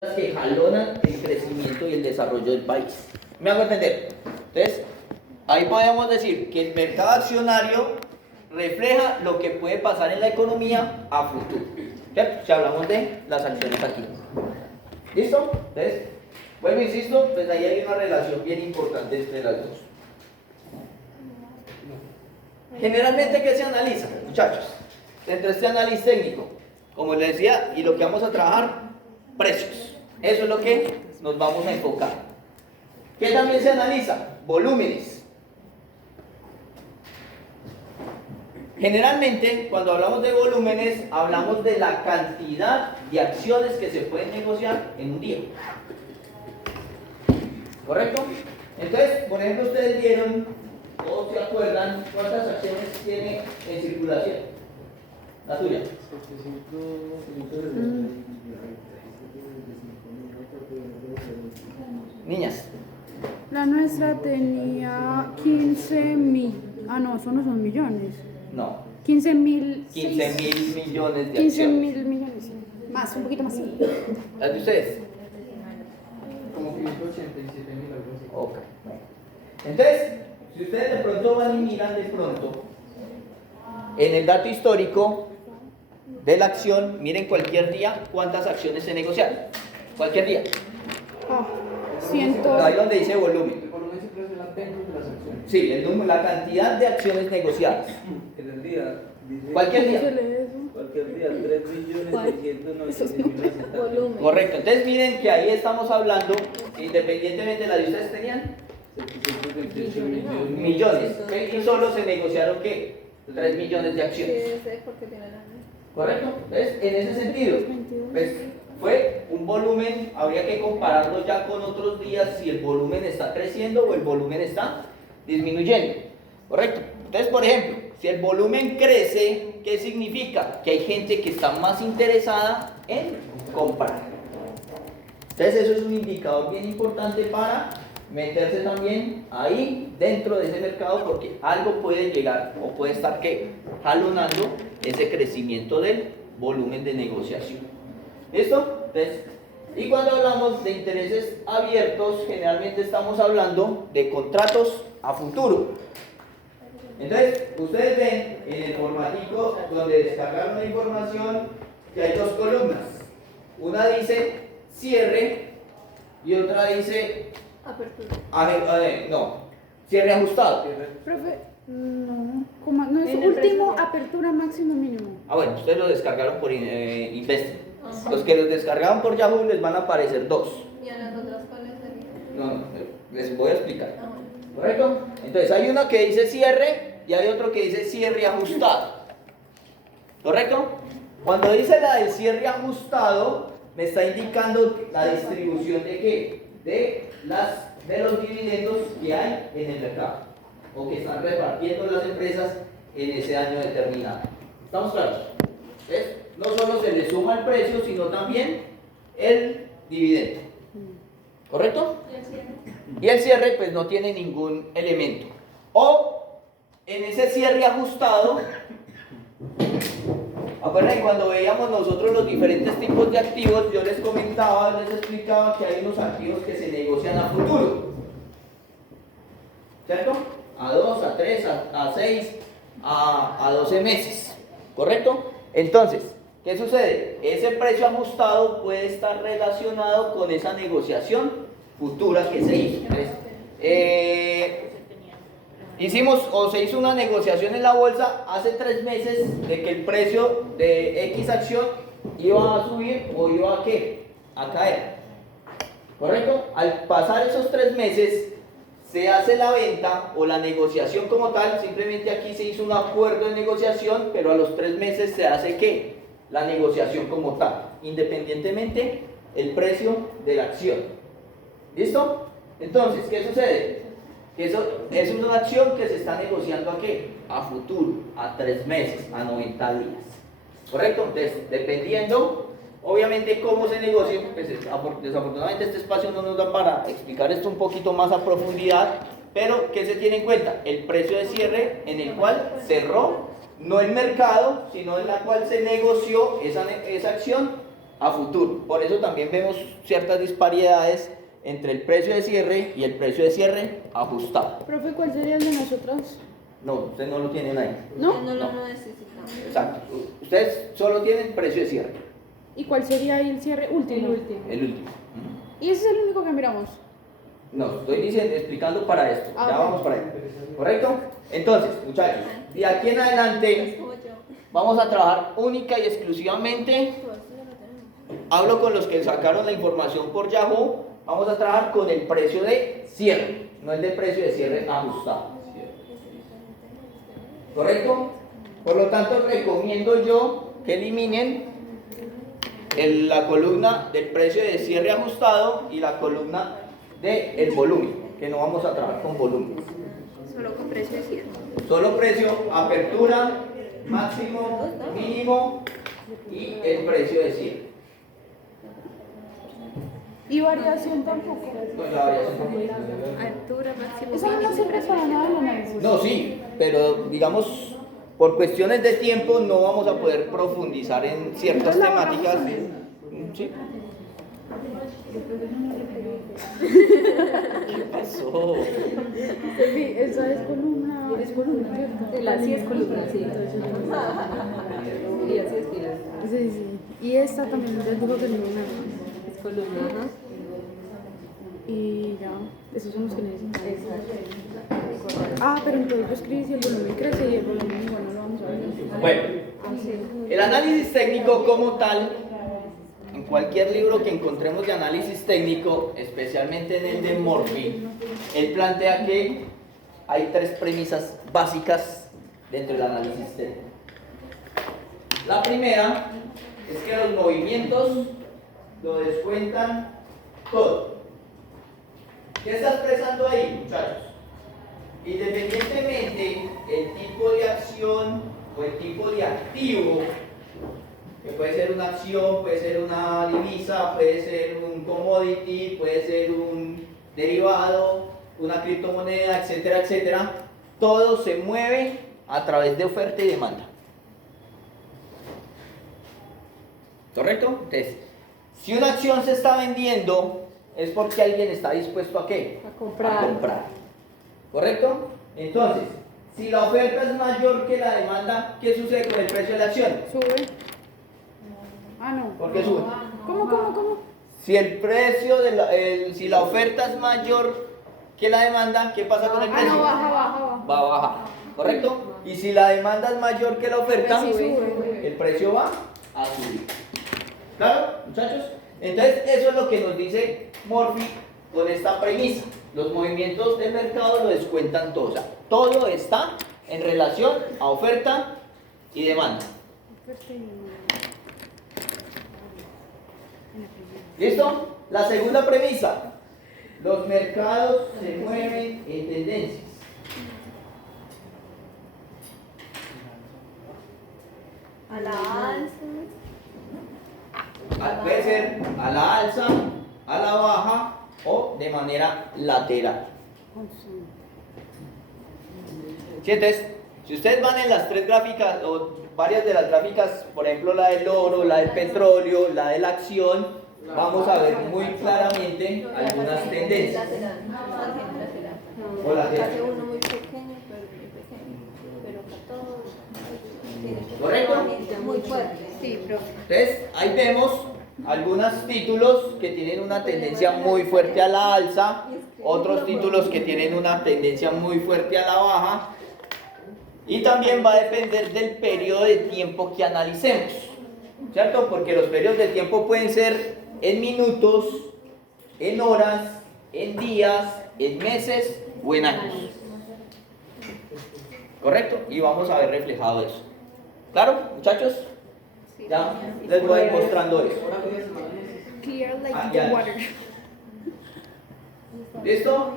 que jalonan el crecimiento y el desarrollo del país. ¿Me hago entender? Entonces, ahí podemos decir que el mercado accionario refleja lo que puede pasar en la economía a futuro. ¿Cierto? Si hablamos de las acciones aquí. ¿Listo? Entonces, bueno, insisto, pues ahí hay una relación bien importante entre las dos. Generalmente, ¿qué se analiza, muchachos? Dentro de este análisis técnico, como les decía, y lo que vamos a trabajar, precios. Eso es lo que nos vamos a enfocar. ¿Qué también se analiza? Volúmenes. Generalmente, cuando hablamos de volúmenes, hablamos de la cantidad de acciones que se pueden negociar en un día. ¿Correcto? Entonces, por ejemplo, ustedes vieron, todos se acuerdan, ¿cuántas acciones tiene en circulación? La tuya. Niñas. La nuestra tenía 15.000. Ah, no, eso no son millones. No. 15.000. 15.000 millones de 15.000 acciones. millones. Más, un poquito más. ¿Las de ustedes? Como 587.000, algo así. Ok. Entonces, si ustedes de pronto van y miran de pronto, en el dato histórico de la acción, miren cualquier día cuántas acciones se negociaron. Cualquier día. Ah, 100. Ahí donde dice volumen. El volumen siempre es el apenas de las acciones. Sí, el número, la cantidad de acciones negociadas. En el día, dice, Cualquier ¿Cómo se día. lee eso? cualquier día, 3.696.000. Volumen. Correcto. Entonces miren que ahí estamos hablando, independientemente de la de ustedes tenían 728 millones. millones. Y solo se negociaron ¿qué? 3 millones de acciones. Sí, sé porque tiene la... ¿Correcto? Entonces, en ese sentido, pues fue un volumen, habría que compararlo ya con otros días si el volumen está creciendo o el volumen está disminuyendo. ¿Correcto? Entonces, por ejemplo, si el volumen crece, ¿qué significa? Que hay gente que está más interesada en comprar. Entonces, eso es un indicador bien importante para meterse también ahí dentro de ese mercado porque algo puede llegar o puede estar ¿qué? Jalonando ese crecimiento del volumen de negociación. ¿Listo? Entonces, y cuando hablamos de intereses abiertos, generalmente estamos hablando de contratos a futuro. Entonces, ustedes ven en el formatico donde descargaron la información que hay dos columnas. Una dice cierre y otra dice cierre ajustado. Profe, no. ¿Cómo? No, es En el último, precio. apertura máximo mínimo. Ah, bueno, ustedes lo descargaron por Investing. Los que los descargaron por Yahoo les van a aparecer dos. ¿Y a las otras cuáles serían? No, les voy a explicar. Ah, bueno. ¿Correcto? Entonces hay uno que dice cierre y hay otro que dice cierre ajustado. ¿Correcto? Cuando dice la del cierre ajustado, me está indicando la distribución de qué? De los dividendos que hay en el mercado o que están repartiendo las empresas en ese año determinado. ¿Estamos claros? ¿Ves? No solo se le suma el precio, sino también el dividendo. ¿Correcto? Y el cierre pues no tiene ningún elemento. O en ese cierre ajustado, acuérdense cuando veíamos nosotros los diferentes tipos de activos, yo les comentaba, les explicaba que hay unos activos que se negocian a futuro. ¿Cierto? A 2, a 3, a 6, a 12 meses. ¿Correcto? Entonces, ¿qué sucede? Ese precio ajustado puede estar relacionado con esa negociación futura que se hizo. Hicimos o se hizo una negociación en la bolsa hace 3 meses de que el precio de X acción iba a subir o iba a ¿qué? A caer. ¿Correcto? Al pasar esos 3 meses se hace la venta o la negociación como tal, simplemente aquí se hizo un acuerdo de negociación, pero a los 3 meses se hace ¿qué? La negociación como tal, independientemente el precio de la acción. ¿Listo? Entonces, ¿qué sucede? Que eso es una acción que se está negociando ¿a qué? A futuro, a 3 meses, a 90 días. ¿Correcto? Entonces, dependiendo, obviamente, cómo se negocia, pues, desafortunadamente este espacio no nos da para explicar esto un poquito más a profundidad, pero ¿qué se tiene en cuenta? El precio de cierre en el cual cerró, no el mercado, sino en la cual se negoció esa acción a futuro. Por eso también vemos ciertas disparidades entre el precio de cierre y el precio de cierre ajustado. Profe, ¿cuál sería el de nosotros? No, ustedes no lo tienen ahí. ¿No? No lo necesitamos. Exacto. Ustedes solo tienen precio de cierre. ¿Y cuál sería ahí el cierre último? El último. El último. ¿Y ese es el único que miramos? No, estoy diciendo, explicando para esto. Ah, Ya ok. vamos para ahí. ¿Correcto? Entonces, muchachos, de aquí en adelante Como yo. vamos a trabajar única y exclusivamente. Hablo con los que sacaron la información por Yahoo. Vamos a trabajar con el precio de cierre, no el de precio de cierre ajustado. ¿Correcto? Por lo tanto, recomiendo yo que eliminen la columna del precio de cierre ajustado y la columna del volumen, que no vamos a trabajar con volumen. Solo con precio de cierre. Solo precio, apertura, máximo, mínimo y el precio de cierre. ¿Y variación tampoco? Pues la variación tampoco. Altura, máximo, Esa no mínimo, sirve precio para de nada el cierre. análisis. No, sí, pero digamos, por cuestiones de tiempo no vamos a poder profundizar en ciertas Entonces la temáticas. borramos Sí. ¿Qué pasó? Sí, esa es columna, ¿cierto? Sí es columna, sí. Y así es pilar. Sí, sí. Y esta también les digo que no es nada. Es columna, ajá. Y ya, esos son los que necesito. Ah, pero entonces yo escribí si el volumen crece y el volumen igual no lo vamos a ver. Bueno, el análisis técnico como tal, en cualquier libro que encontremos de análisis técnico, especialmente en el de Murphy, él plantea que hay tres premisas básicas dentro del análisis técnico. La primera es que los movimientos lo descuentan todo. ¿Qué está expresando ahí, muchachos? Independientemente el tipo de acción o el tipo de activo, que puede ser una acción, puede ser una divisa, puede ser un commodity, puede ser un derivado, una criptomoneda, etcétera, etcétera, todo se mueve a través de oferta y demanda. ¿Correcto? Entonces, si una acción se está vendiendo, es porque alguien está dispuesto a ¿qué? A comprar. A comprar. ¿Correcto? Entonces, si la oferta es mayor que la demanda, ¿qué sucede con el precio de la acción? ¿Sube? Ah, no. ¿Por qué sube? ¿Cómo? Si el precio si la oferta es mayor que la demanda, ¿qué pasa con el Ah, precio? no, baja. Va a bajar, ¿correcto? Y si la demanda es mayor que la oferta, Sí, sube. el precio va a subir. ¿Claro, muchachos? Entonces, eso es lo que nos dice Murphy con esta premisa. Los movimientos del mercado lo descuentan todo. O sea, todo está en relación a oferta y demanda. ¿Listo? La segunda premisa. Los mercados se mueven en tendencias. A la alza. Puede ser a la alza, a la baja o de manera lateral. ¿Sí? Entonces, si ustedes van en las tres gráficas o varias de las gráficas, por ejemplo la del oro, la del petróleo, la de la acción, vamos a ver muy claramente algunas tendencias. Lateral. Margen lateral. O lateral. Hace uno muy pequeño, pero muy pequeño. Pero 14. Tiene que ¿Correcto? ser muy fuerte. Sí, profe. Entonces, ahí vemos algunos títulos que tienen una tendencia muy fuerte a la alza, otros títulos que tienen una tendencia muy fuerte a la baja, y también va a depender del periodo de tiempo que analicemos, ¿cierto? Porque los periodos de tiempo pueden ser en minutos, en horas, en días, en meses o en años. ¿Correcto? Y vamos a ver reflejado eso. ¿Claro, muchachos? Ya les voy mostrando eso. Clear like Ah, the ya. water. ¿Listo?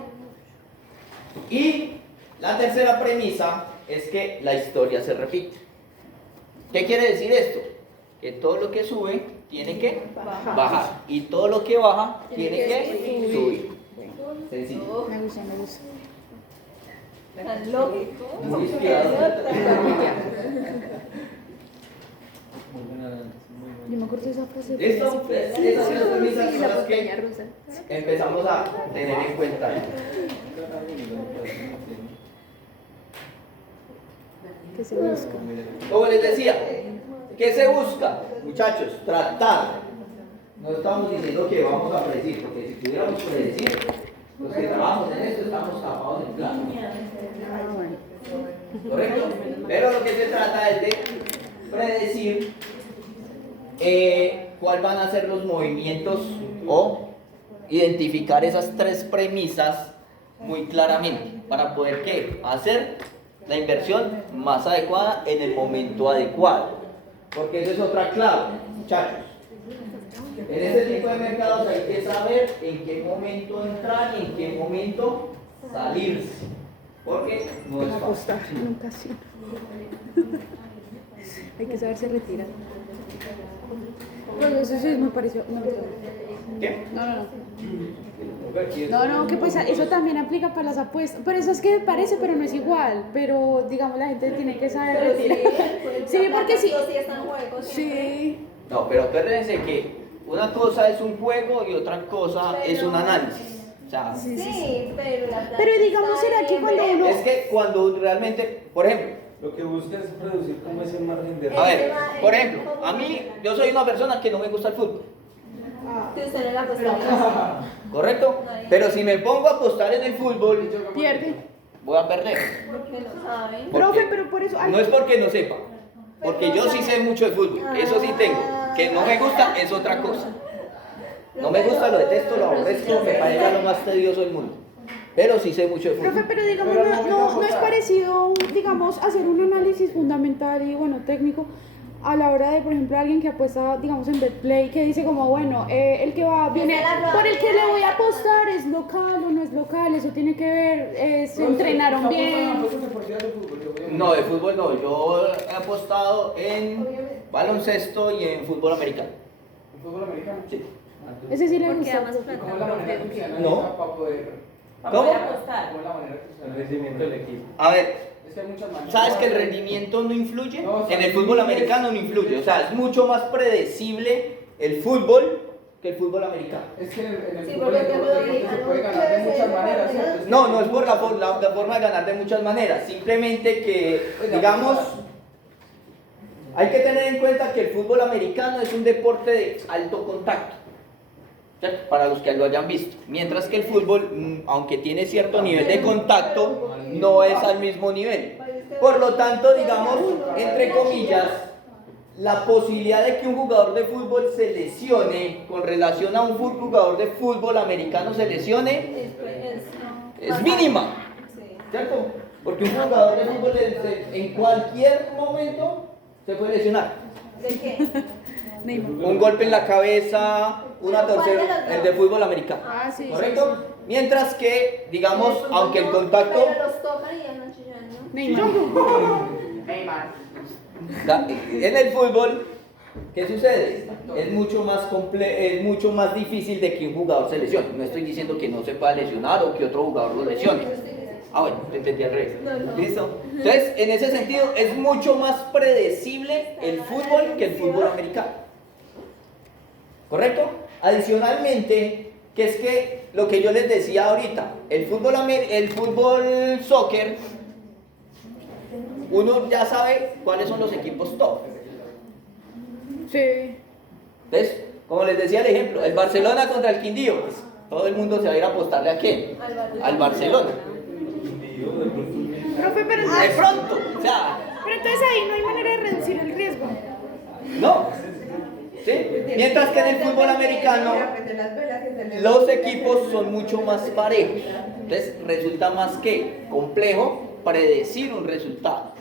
Y la tercera premisa es que la historia se repite. ¿Qué quiere decir esto? Que todo lo que sube tiene que bajar y todo lo que baja tiene que subir. Sencillo. Me gusta. Tan lógico. Muy inspirador. Muy buen análisis, muy buen Yo me acuerdo de esa frase. ¿Listo? Pues, esas son las premisas Sí, son la las montaña que rusa. empezamos a tener en cuenta. Que se busca. Como les decía, ¿qué se busca? Muchachos, tratar. No estamos diciendo que vamos a predecir, porque si pudiéramos predecir, los que trabajamos en esto estamos tapados en plata. Ah, bueno. ¿Correcto? Pero lo que se trata es de predecir cuáles van a ser los movimientos o identificar esas tres premisas muy claramente para poder ¿qué? Hacer la inversión más adecuada en el momento adecuado. Porque esa es otra clave, muchachos. En este tipo de mercados hay que saber en qué momento entrar y en qué momento salirse. Porque no es fácil. Apostar en un casino. Hay que saberse retirar. Pues eso sí me pareció. No, ¿Qué? no, que pues eso también aplica para las apuestas. Pero eso es que parece, pero no es igual. Pero digamos, la gente tiene que saber Pero retirar. pues, Sí, la porque sí. plata sí está en juego siempre. Sí. No, pero acuérdense que una cosa es un juego y otra cosa es un análisis. O sea, Sí, pero la plata Pero digamos, está ¿será que cuando siempre- uno- es que cuando realmente, por ejemplo, Lo que busca es reducir como ese margen de a ver, por ejemplo, a mí, yo soy una persona que no me gusta el fútbol, Que usted no le apostaría. ¿correcto? Pero si me pongo a apostar en el fútbol, Pierde. voy a perder. Porque no saben. Porque Profe, pero por eso. no es porque no sepa, porque yo sí sé mucho de fútbol, eso sí tengo. Que no me gusta es otra cosa. No me gusta, lo detesto, lo aborrezco, me parece lo más tedioso del mundo. Pero sí sé mucho de Profe, fútbol. pero digamos, no es parecido, digamos, hacer un análisis fundamental y, bueno, técnico a la hora de, por ejemplo, alguien que apuesta, digamos, en Betplay, que dice como, bueno, el que viene, por el que le voy a apostar es local o no es local, eso tiene que ver, se entrenaron bien. No, de fútbol no, yo he apostado en baloncesto y en fútbol americano. ¿Fútbol americano? Sí. Ese sí le Porque da gusta. más plata. ¿Cómo es la manera que se analiza No. para poder... ¿Cómo? ¿Cómo es la manera que se el analiza? rendimiento del equipo. A ver, Es que hay muchas maneras. ¿sabes que el rendimiento no influye? No, o sea, En el fútbol americano no influye. O sea, es mucho más predecible el fútbol que el fútbol americano. Es que en el Sí, fútbol porque en te todos lo los deportes digan, se puede no ganar de puede muchas ser, maneras. ¿verdad? ¿cierto? No es por la forma de ganar de muchas maneras. Simplemente que, digamos, hay que tener en cuenta que el fútbol americano es un deporte de alto contacto. ¿Cierto? Para los que lo hayan visto. Mientras que el fútbol, aunque tiene cierto nivel de contacto, no es al mismo nivel. Por lo tanto, digamos, entre comillas, la posibilidad de que un jugador de fútbol se lesione con relación a un jugador de fútbol americano se lesione es mínima, Sí. ¿cierto? Porque un jugador de fútbol en cualquier momento se puede lesionar. ¿De qué? Neymar. Un golpe en la cabeza, una torcedura, el de fútbol americano. Ah, sí. ¿Correcto? Mientras que, digamos, aunque el contacto, Pero los tocan y ya no chillan, ¿no? Neymar. en el fútbol, ¿qué sucede? Es mucho más difícil de que un jugador se lesione. No estoy diciendo que no se pueda lesionar o que otro jugador lo lesione. Ah, bueno, te entendí al revés. ¿Listo? Entonces, en ese sentido, es mucho más predecible el fútbol que el fútbol americano. ¿Correcto? Adicionalmente, que es que lo que yo les decía ahorita, el fútbol soccer, uno ya sabe cuáles son los equipos top. Sí. Entonces, como les decía el ejemplo, el Barcelona contra el Quindío, pues, todo el mundo se va a ir a apostarle a quién? Al Barcelona. Profe, pero De pronto, o sea, pero entonces ahí no hay manera de reducir el riesgo. no. ¿Sí? Mientras que en el fútbol americano los equipos son mucho más parejos. Entonces resulta más que complejo predecir un resultado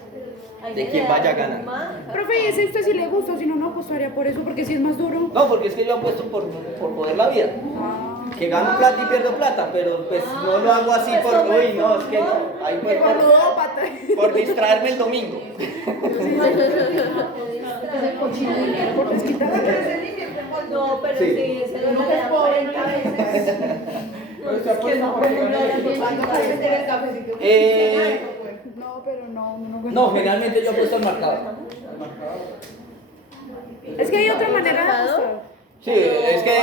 de quién vaya a ganar. Profe, ¿y ese a usted sí le gusta? Si no, no apostaría por eso, porque si es más duro. No, porque es que yo apuesto por poder la vida. Que gano plata y pierdo plata, pero pues no lo hago así por uy, no, es que no. Ahí pues por distraerme el domingo. No, pero Sí. sí, se lo dan 40 veces. Pero se apuesta por No, pero no. No, generalmente yo apuesto al marcador. Es que hay otra manera de apostar. Sí, es que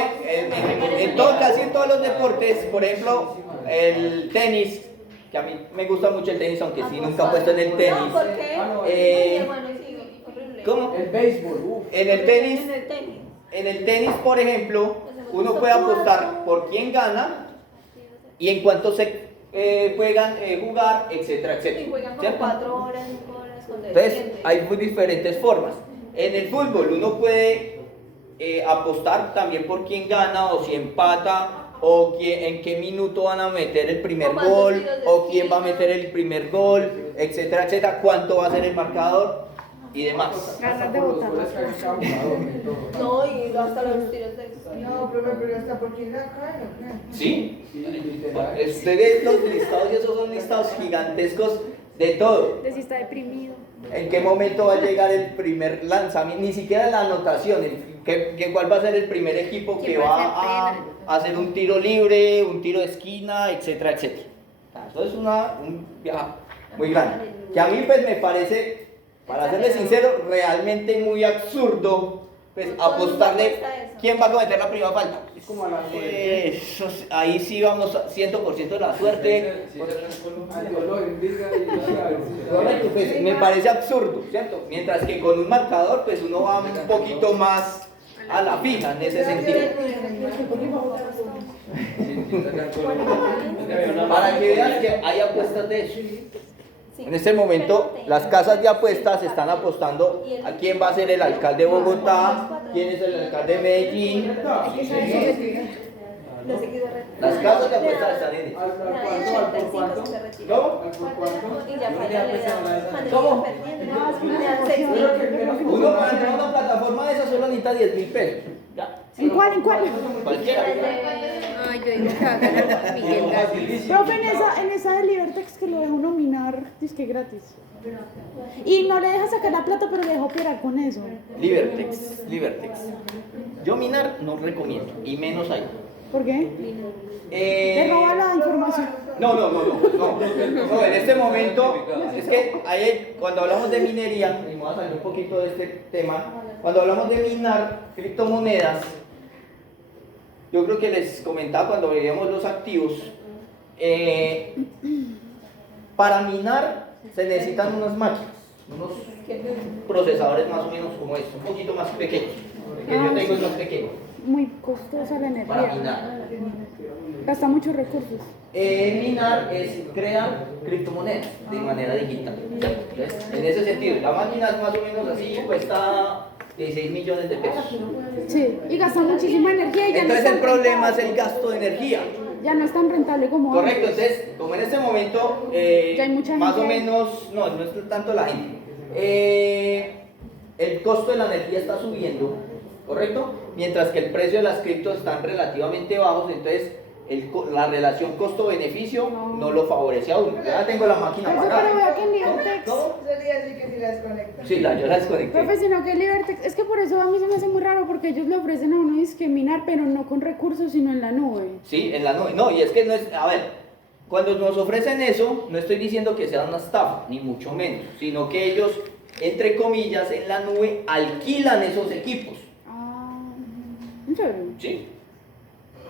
casi en todos los deportes, por ejemplo, el tenis, que a mí me gusta mucho el tenis, aunque sí nunca he puesto en el tenis. No, ¿por qué? Eh, Mi hermano sí, horrible. ¿Cómo? El béisbol, En el tenis, En el tenis. en el tenis, por ejemplo, uno puede apostar por quién gana y en cuánto se juegan, jugar, etcétera, Y etcétera. juegan como ¿Cierto? 4 horas, 5 horas con Entonces, desciende. hay muy diferentes formas. En el fútbol uno puede apostar también por quién gana o si empata o en qué minuto van a meter el primer O cuántos gol tiros de o quién va a esquina. meter el primer gol, etcétera, etcétera, cuánto va a ser el marcador y demás. Ganas de por los votar. goles que ha hecho cada jugador y todo. No, y hasta los tiros de No, pero hasta por quién la cae, ¿o qué? ¿Sí? Sí, literal. Usted ve los listados y esos son listados gigantescos de todo. De si está deprimido. ¿En qué momento va a llegar el primer lanzamiento? Ni siquiera la anotación. ¿Cuál va a ser el primer equipo que ¿Quién va va a a hacer un tiro libre, un tiro de esquina, etcétera, etcétera? Eso es un viaje muy grande. Que a mí pues me parece, para serle sincero, realmente muy absurdo pues, apostarle quién va a cometer la primera falta. Es como a la suerte. Ahí sí vamos a 100% de la suerte. A Dios lo bendiga y a ver si- Correcto, pues me parece absurdo, ¿cierto? Mientras que con un marcador, pues uno va un poquito más a la fija en ese sentido. Para que vean que hay apuestas de eso. Sí. En este momento, Pero las casas de apuestas están apostando a quién va a ser el alcalde de Bogotá, quién es el alcalde de Medellín. Los seguidores. Las casas de apuestas están en eso. ¿Al por cuánto? Se retira. ¿Cómo? ¿Al por cuánto? Y ya falta le da. Cuando ¿Cómo? iba perdiendo, le dan 6 Yo creo que el menos Uno para entrar a una plataforma de esas solo necesita 10.000 pesos. Ya, ¿En cuál? ¿En cuál? cualquiera. Ay, yo digo que va a ganar Miguel Gallo. Profe, en esa de Libertex que lo dejó nominar, dice que gratis. Y no le deja sacar la plata, pero le dejó operar con eso. Libertex. Yo minar no recomiendo, y menos ahí. ¿Por qué? Eh, Le roba la información. No, en este momento, es que cuando hablamos de minería, y vamos a salir un poquito de este tema, cuando hablamos de minar criptomonedas, yo creo que les comentaba cuando veíamos los activos, para minar se necesitan unas máquinas, unos procesadores más o menos como estos, un poquito más pequeños, que yo tengo es más pequeño, Muy costosa la para energía. minar. Gasta muchos recursos. Minar es crear criptomonedas de manera digital. Entonces, en ese sentido, la máquina es más o menos así, cuesta 16 millones de pesos. Sí, y gasta muchísima energía y ya Entonces no el es tan problema es rentable. el gasto de energía. Ya no es tan rentable como Correcto, antes. entonces, como en este momento, Ya hay mucha más o gente. menos, no es tanto la gente, el costo de la energía está subiendo, ¿correcto? Mientras que el precio de las criptos están relativamente bajos, entonces la relación costo-beneficio no lo favorece a uno. Ya tengo la máquina Eso, pagada. pero vea que en Libertex. ¿Cómo? Sería así que si la desconectas. Sí, yo la desconecté. Profe, sino que Libertex, es que por eso a mí se me hace muy raro porque ellos le ofrecen a uno discriminar, pero no con recursos, sino en la nube. Sí, en la nube. No, y es que no es, a ver, cuando nos ofrecen eso, no estoy diciendo que sea una estafa, ni mucho menos, sino que ellos, entre comillas, en la nube alquilan esos equipos. Ah, ¿en serio? Sí.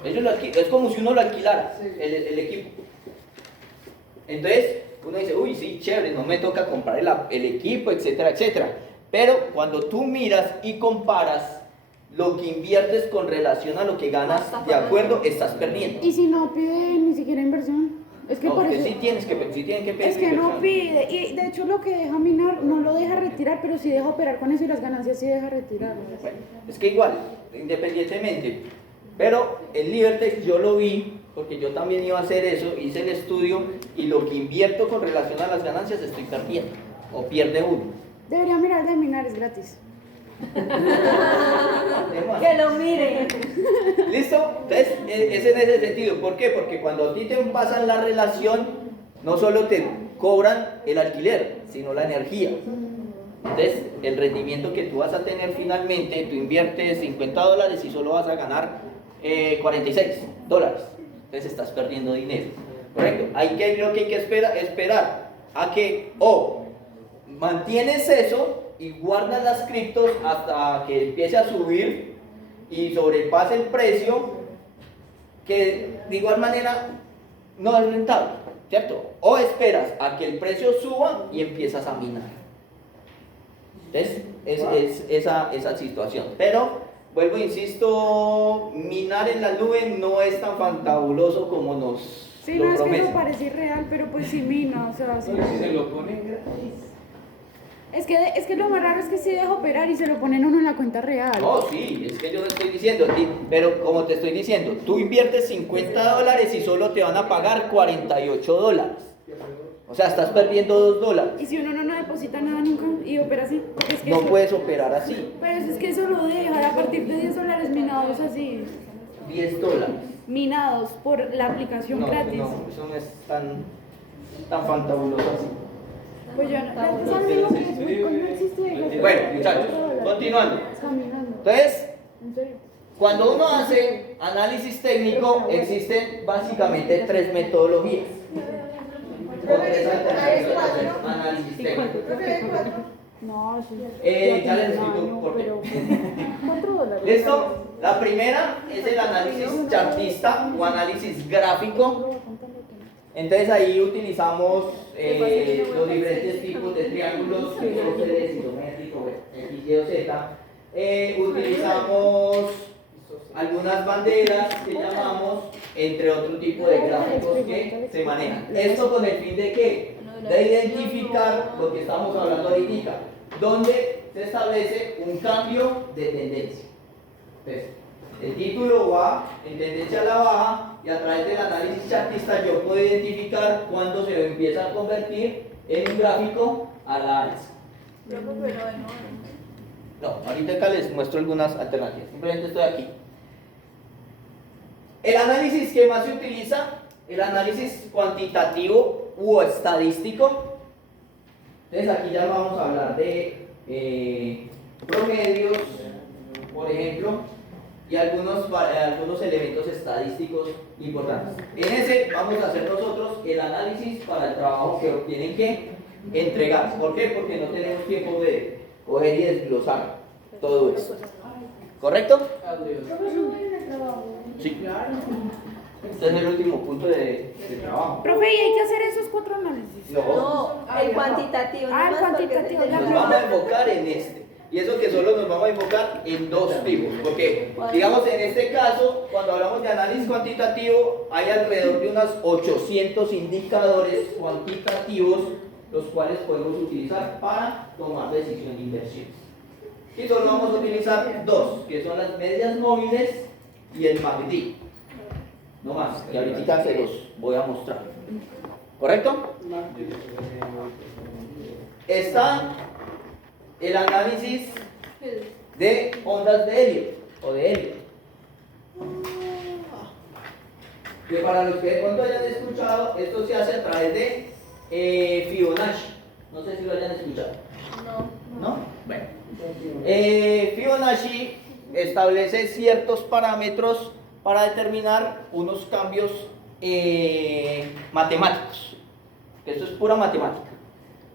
Ellos lo es como si uno lo alquilara, el equipo. Entonces, uno dice, uy, sí, chévere, no me toca comprar el equipo, etcétera, etcétera. Pero cuando tú miras y comparas lo que inviertes con relación a lo que ganas, de acuerdo, estás perdiendo. Y si no pide ni siquiera inversión. Es que No, por usted eso. sí tienen que pedir. Es que no pide, y de hecho lo que deja minar no lo deja retirar, pero sí deja operar con eso y las ganancias sí deja retirar. Bueno, es que igual, independientemente, pero en Libertex yo lo vi, porque yo también iba a hacer eso, hice el estudio y lo que invierto con relación a las ganancias estoy perdiendo, o pierde uno. Debería mirar de minar, es gratis. Que lo miren. ¿Listo? Entonces, es en ese sentido. ¿Por qué? Porque cuando a ti te pasan la relación, no solo te cobran el alquiler, sino la energía. Entonces, el rendimiento que tú vas a tener finalmente, tú inviertes $50 y solo vas a ganar $46. Entonces, estás perdiendo dinero. ¿Correcto? Lo que hay que esperar a que o mantienes eso y guardas las criptos hasta que empiece a subir y sobrepase el precio, que de igual manera no es rentable, ¿cierto? O esperas a que el precio suba y empiezas a minar. Entonces, es esa situación. Pero, vuelvo e insisto, minar en la nube no es tan fantabuloso como nos Sí, lo no, es que prometen. no parece irreal, pero pues sí mina, o sea, sí. Pero si se lo ponen gratis. Es que lo más raro es que sí deja operar y se lo ponen uno en la cuenta real. No, sí, es que yo no estoy diciendo, pero como te estoy diciendo, tú inviertes $50 y solo te van a pagar $48. O sea, estás perdiendo $2. Y si uno no deposita nada nunca y opera así, porque es que No eso- puedes operar así. Pero es que eso lo dejan a partir de $10 minados así. $10. Minados por la aplicación No, gratis. no, eso no es tan fantabuloso así. Pues yo no, ¿sabes lo que es Bitcoin? No existe. Bueno, muchachos, continuando. Caminando. Entonces, En serio. cuando uno hace análisis técnico, existen básicamente 3 metodologías. O 3 alternativas de hacer análisis técnico. Profe, ¿hay 4? No, sí. Ya les explico por qué. pero $4. ¿Listo? La primera es el análisis chartista o análisis gráfico. Entonces ahí utilizamos los diferentes tipos de triángulos, isósceles, isométrico, X, Y o Z. Utilizamos algunas banderas que llamamos, entre otro tipo de gráficos que se manejan. Esto con el fin de qué? De identificar lo que estamos hablando ahorita, donde se establece un cambio de tendencia. Entonces, el título va en tendencia a la baja y a través del análisis chartista yo puedo identificar cuándo se empieza a convertir en un gráfico a la alza. Profe, pero No, ahorita acá les muestro algunas alternativas, simplemente estoy aquí. El análisis que más se utiliza, el análisis cuantitativo u estadístico. Entonces aquí ya vamos a hablar de promedios, por ejemplo, y algunos elementos estadísticos importantes. En ese vamos a hacer nosotros el análisis para el trabajo que tienen que entregar. ¿Por qué? Porque no tenemos tiempo de coger y desglosar todo eso. ¿Correcto? Sí. Este es el último punto de trabajo. Profe, ¿y hay que hacer esos 4 análisis? No, no, el cuantitativo. Ah, el nomás porque cuantitativo, se la nos llama- vamos a enfocar en este. Y eso que solo nos vamos a enfocar en 2 tipos. Porque, digamos, en este caso, cuando hablamos de análisis cuantitativo, hay alrededor de unos 800 indicadores cuantitativos, los cuales podemos utilizar para tomar decisión de inversión. Y solo vamos a utilizar 2, que son las medias móviles y el MACD. No más, y ahorita se los voy a mostrar. ¿Correcto? Está el análisis de ondas de helio o de helio. Que para los que de pronto hayan escuchado, esto se hace a través de Fibonacci. No sé si lo hayan escuchado. ¿No? Bueno. Fibonacci establece ciertos parámetros para determinar unos cambios matemáticos. Esto es pura matemática.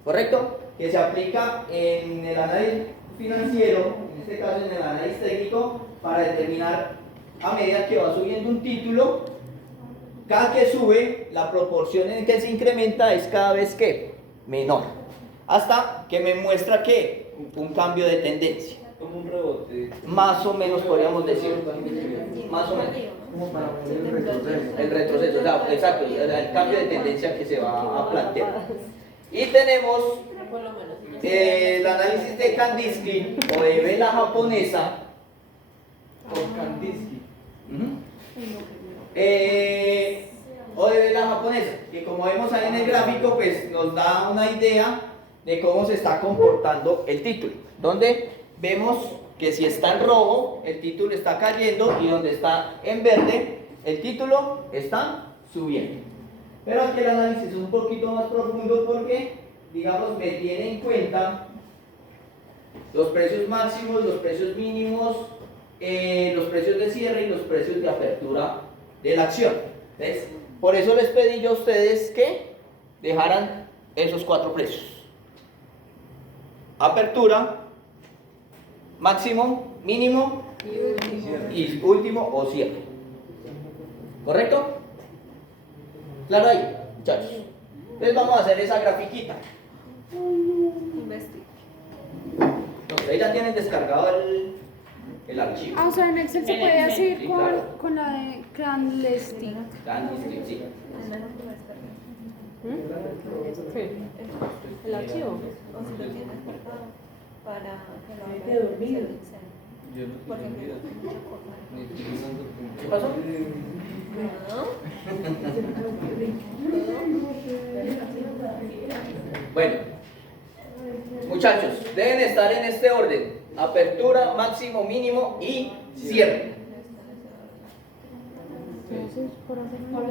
¿Correcto? Que se aplica en el análisis financiero, en este caso en el análisis técnico, para determinar a medida que va subiendo un título, cada que sube, la proporción en que se incrementa es cada vez que menor, hasta que me muestra que un cambio de tendencia. Como un rebote. Más o menos podríamos decir, más o menos. El retroceso, o sea, exacto, el cambio de tendencia que se va a plantear. Y tenemos el análisis de Kandinsky o de vela japonesa. Con Kandinsky. O de vela japonesa, que como vemos ahí en el gráfico, pues nos da una idea de cómo se está comportando el título, donde vemos que si está en rojo, el título está cayendo, y donde está en verde, el título está subiendo. Pero aquí el análisis es un poquito más profundo porque, digamos, me tiene en cuenta los precios máximos, los precios mínimos, los precios de cierre y los precios de apertura de la acción. ¿Ves? Por eso les pedí yo a ustedes que dejaran esos 4 precios. apertura, máximo, mínimo y último o cierre. ¿Correcto? Claro ahí, muchachos. Entonces vamos a hacer esa grafiquita. Investiga. No, ustedes ya tienen descargado el archivo. Ah, o sea, en Excel se En puede Excel, hacer sí, con, claro. con la de clandestino. Sí. El archivo. O si lo tienes cargado para que lo Te he dormido. Yo no Porque tengo vida. me mucha cosa. Ni utilizando ¿Qué pasó? Bueno, muchachos, deben estar en este orden: apertura, máximo, mínimo y cierre. Entonces, por hacerlo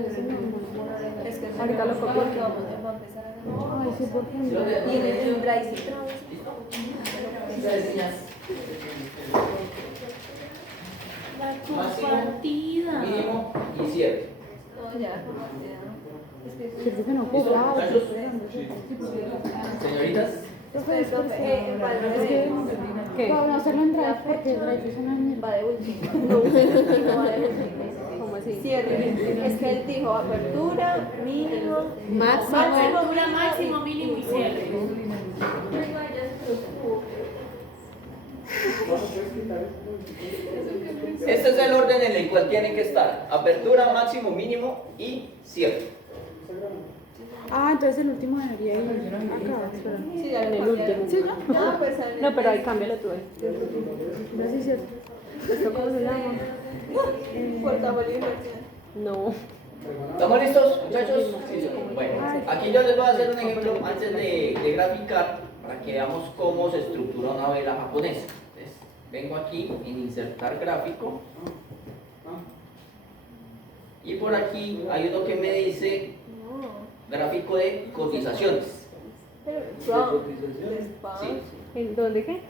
Es que Ahorita lo copio. que vamos a empezar a hacer. Ay, sí, por ejemplo. Tiene un drive. Máximo, mínimo y cierre. No, ya, compartida. Cierto que no ¿Listo, cobraba. muchachos? Señoritas, Profe, es Profe, que para hacerlo en Drive porque Drive es una mierda. va de último. No, va de último. ¿Cómo así? Cierre. Es que él dijo apertura, mínimo, Máximo. apertura, máximo, mínimo y cierre. este es el orden en el cual tienen que estar: apertura, máximo, mínimo y cierre. Ah, entonces el último debería ir acá. Espera. Sí, ya En lo el cambiaron. último. ¿Sí, no? No, pues en el- No, pero ahí cámbialo tú. Ya sí, cierto. ¿Esto cómo se llama? Portafolio de inversión. No. ¿Estamos listos, muchachos? Sí. Bueno, aquí yo les voy a hacer un ejemplo antes de graficar para que veamos cómo se estructura una vela japonesa. Entonces, vengo aquí en insertar gráfico y por aquí hay uno que me dice gráfico de cotizaciones. Pero, Sí. ¿En dónde qué?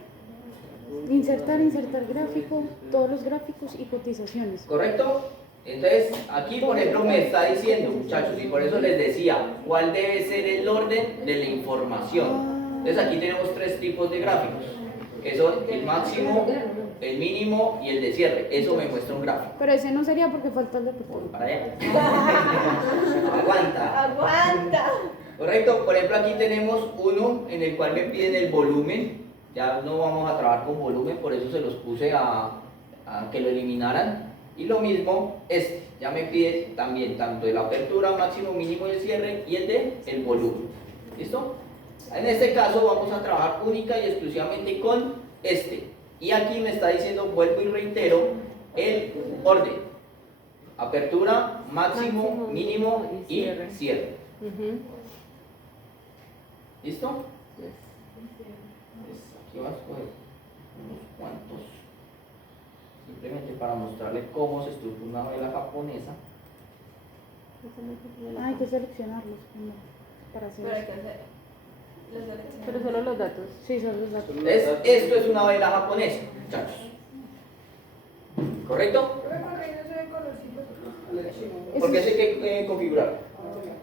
Insertar gráfico, todos los gráficos y cotizaciones. ¿Correcto? Entonces, aquí por ejemplo me está diciendo, muchachos, y por eso les decía, cuál debe ser el orden de la información. Entonces aquí tenemos tres tipos de gráficos, que son el máximo, el mínimo y el de cierre. Eso me muestra un gráfico. Pero ese no sería porque falta el de apertura. Para allá. Aguanta. aguanta. Correcto, por ejemplo aquí tenemos uno en el cual me piden el volumen. Ya no vamos a trabajar con volumen, por eso se los puse a que lo eliminaran. Y lo mismo ya me pide también tanto de la apertura, máximo, mínimo y el cierre y el de el volumen. ¿Listo? En este caso vamos a trabajar única y exclusivamente con este. Y aquí me está diciendo, vuelvo y reitero, el orden: apertura, máximo, mínimo y cierre. Ujú. ¿Listo? Pues aquí vas a coger unos cuantos, simplemente para mostrarle cómo se estructura una vela japonesa. Ah, hay que seleccionarlos primero para hacer Pero hay eso. que hacer los selecciones. Pero solo los datos. Sí, son los datos. Entonces, esto es una vela japonesa, muchachos. ¿Correcto? Yo me acordé y no se ve colorcito. Porque eso hay que configurar.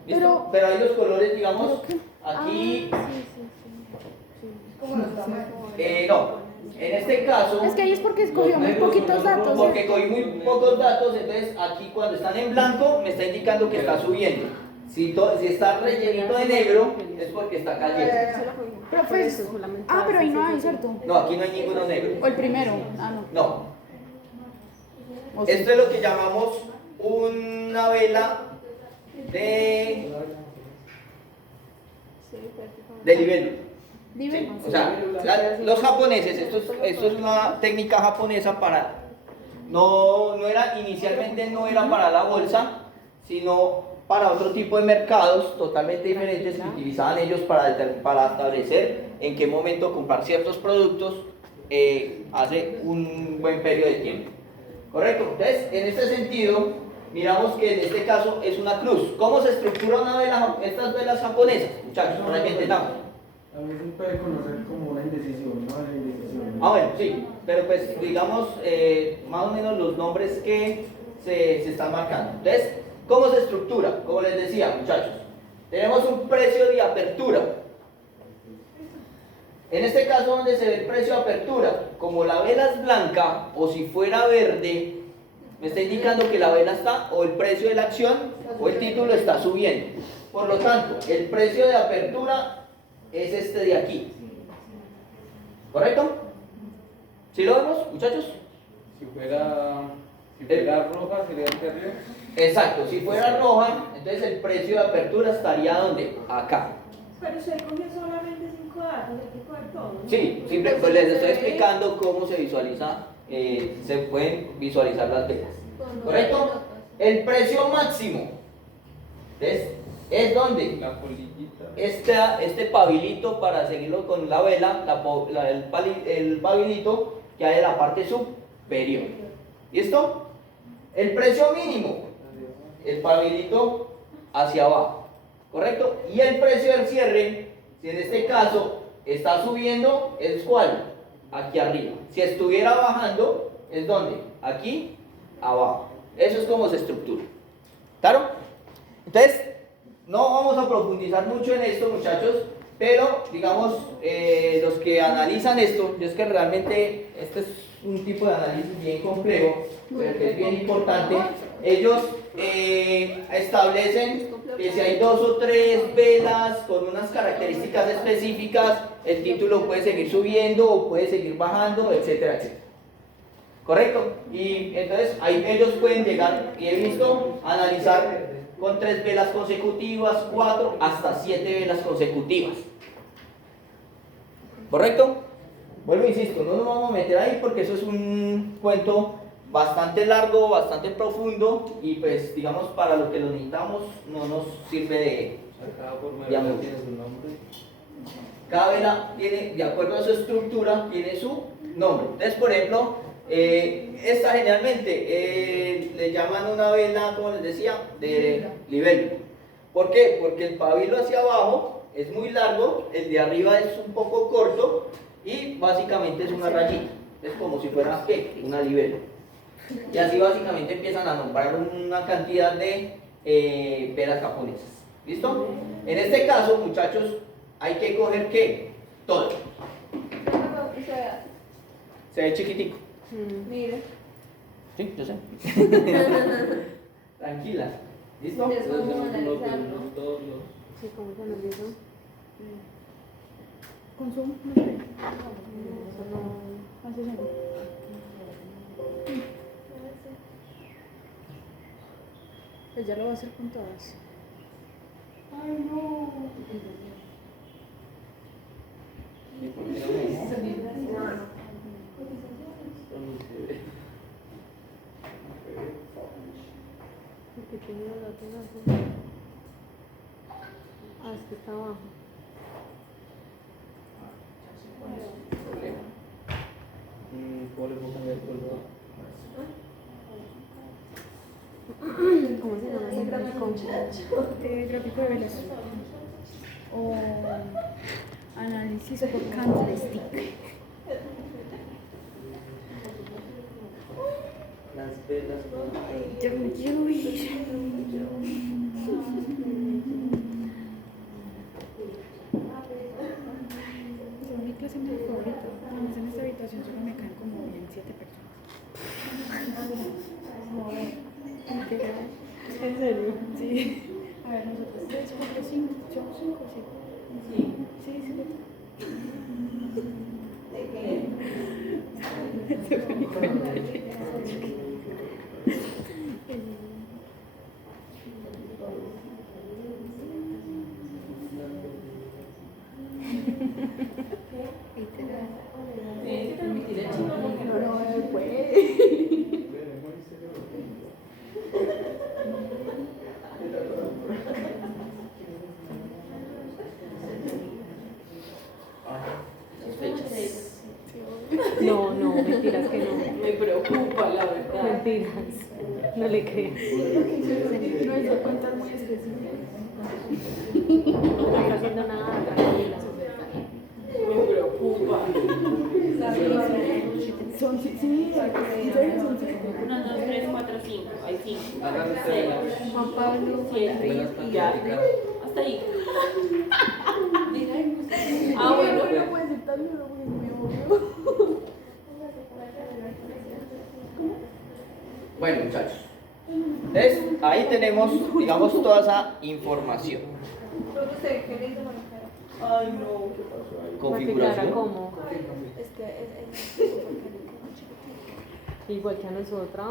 ¿Listo? Pero hay los colores, digamos, aquí. Ah, sí, sí, sí. Como los tamaños. No. En este caso. Es que ahí es porque escogió muy poquitos datos. Porque cogí muy pocos datos, entonces aquí cuando están en blanco me está indicando que está subiendo. Si está rellenito de negro es porque está cayendo. Pero Por pues, eso solamente pero ahí no hace hay, eso. ¿cierto? No, aquí no hay ninguno negro. O el primero. Ah, no. No. O sí. Esto es lo que llamamos una vela de libelo. Dime. O sea, los japoneses, esto es una técnica japonesa para, inicialmente no era para la bolsa, sino para otro tipo de mercados totalmente diferentes que utilizaban ellos para establecer en qué momento comprar ciertos productos hace un buen periodo de tiempo. ¿Correcto? Entonces, en este sentido, miramos que en este caso es una cruz. ¿Cómo se estructura estas velas japonesas? Muchachos, para que entendamos. A veces puede conocer como una indecisión, ¿no? La indecisión. Ah, bueno, sí, pero pues digamos más o menos los nombres que se están marcando. Entonces, ¿cómo se estructura? Como les decía, muchachos, tenemos un precio de apertura. En este caso, ¿dónde se ve el precio de apertura? Como la vela es blanca, o si fuera verde, me está indicando que la vela está, o el precio de la acción, o el título está subiendo. Por lo tanto, el precio de apertura es este de aquí. ¿Correcto? ¿Sí lo vemos, muchachos? Si fuera roja, sería el de arriba. Exacto, si fuera roja, entonces el precio de apertura estaría ¿dónde? Acá. Pero usted cogió solamente 5 datos, hay que coger todo, ¿no? Sí, simple, pues les estoy explicando cómo se visualiza, se pueden visualizar las velas. ¿Correcto? El precio máximo es donde La polillita. este pabilito, para seguirlo con la vela, el pabilito que hay en la parte superior. ¿Listo? El precio mínimo, el pabilito hacia abajo. ¿Correcto? Y el precio del cierre, si en este caso está subiendo, ¿es cuál? Aquí arriba. Si estuviera bajando, ¿es dónde? Aquí abajo. Eso es como se estructura. ¿Claro? Entonces, no vamos a profundizar mucho en esto, muchachos, pero digamos, los que analizan esto, y es que realmente este es un tipo de análisis bien complejo, pero que es bien importante. Ellos establecen que si hay 2 o 3 velas con unas características específicas, el título puede seguir subiendo o puede seguir bajando, etcétera, etcétera. ¿Correcto? Y entonces ahí ellos pueden llegar, y he visto, analizar con 3 velas consecutivas, 4, hasta 7 velas consecutivas. ¿Correcto? Vuelvo, insisto, no nos vamos a meter ahí porque eso es un cuento bastante largo, bastante profundo, y pues digamos para lo que lo necesitamos no nos sirve de Cada forma de Ya vela me- tiene su nombre. Cada vela tiene, de acuerdo a su estructura, tiene su nombre. Entonces, por ejemplo, esta generalmente le llaman una vela, como les decía, de libélula. ¿Por qué? Porque el pabilo hacia abajo es muy largo, el de arriba es un poco corto y básicamente es una rayita. Es como si fuera ¿qué? Una libélula. Y así básicamente empiezan a nombrar una cantidad de velas japonesas. ¿Listo? En este caso, muchachos, hay que coger ¿qué? Todo. O sea, Se ve chiquitico. mire. Sí, yo sé. Tranquila. ¿Listo? Es Entonces como hacemos uno con analizarlo. todos los. Sí, ¿cómo se analiza? Consumo, no sé. Eso no. Hace sentido. Pues ya lo voy a hacer con todas. Ay, no. ¿Y por qué no? Porque tiene los datos abajo. Ah, es que está abajo. ¿Cómo le puedo cambiar el color? ¿Cómo se llama ese gráfico? Gráfico de velas. O análisis por candlestick. Las velas. Son mi clase muy favorita. Además, en esta habitación solo me caen como bien 7 personas. ¿En serio? Sí. A ver, nosotros 3, 4, 5. ¿Somos 5 o 7? Sí. Sí, sí. Se fue mi cuenta. No, no, mentiras que no. Me preocupa, la verdad. Mentiras. No le creo. No hizo cuentas muy específicas. No está haciendo nada, tranquila. Me preocupa. Son, sí, sí, en serio son 5. 1, 2, 3, 4, 5. Hay 5. Háganse velas. Juan Pablo, 7. Velas Y ya. cuantificadas. Hasta hasta ahí. Ah, bueno. No puede ser tan duro porque es muy obvio. Bueno, muchachos. Entonces, ahí tenemos, digamos, toda esa información. ¿Usted qué le hizo con la cara? Ay, no, ¿qué pasó ahí? Para que Clara Configuración. como. Es que es Igual que a nosotras.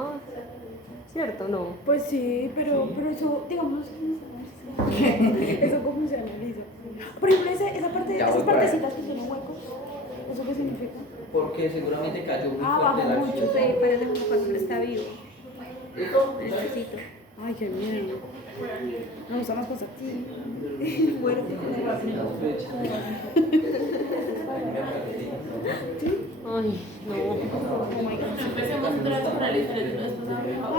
¿Cierto? No. Pues sí, pero eso, digamos, eso cómo funcionaliza. Por ejemplo, esa parte, Ya esas voy para allá. partecitas que tienen huecos, ¿eso qué significa? Porque seguramente cayó muy Ah, fuerte la bajó acción. mucho. Sí, parece como cuando él está vivo. ¿Listo? Necesito. Ay, qué miedo. Me gustan las cosas así. Ay, no. Empecemos otra vez con la diferencia.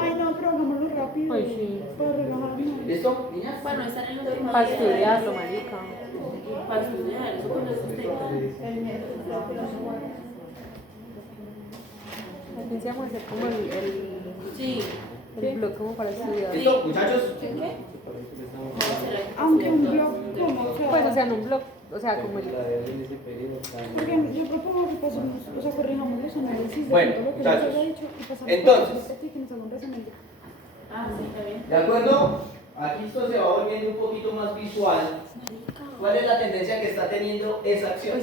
Ay, no, pero hagámoslo rápido. Ay, sí. Para relajarnos. ¿Listo, niñas? Bueno, están en los demás. Para estudiarlo, marica. Para estudiar, eso con esos temas. Pensamos hacer como Sí. el blog como para estudiar. ¿Listo, muchachos? Aunque un blog, como, Pues, o sea, en un blog. O sea, como el. porque yo propongo que pasemos, o sea, corrijamos los análisis de Bueno, todo lo que muchachos. nos haya dicho y pasamos Entonces. por el que nos haga un resumen. Ah, sí, está bien. ¿De acuerdo? Aquí esto se va volviendo un poquito más visual. ¿Cuál es la tendencia que está teniendo esa acción?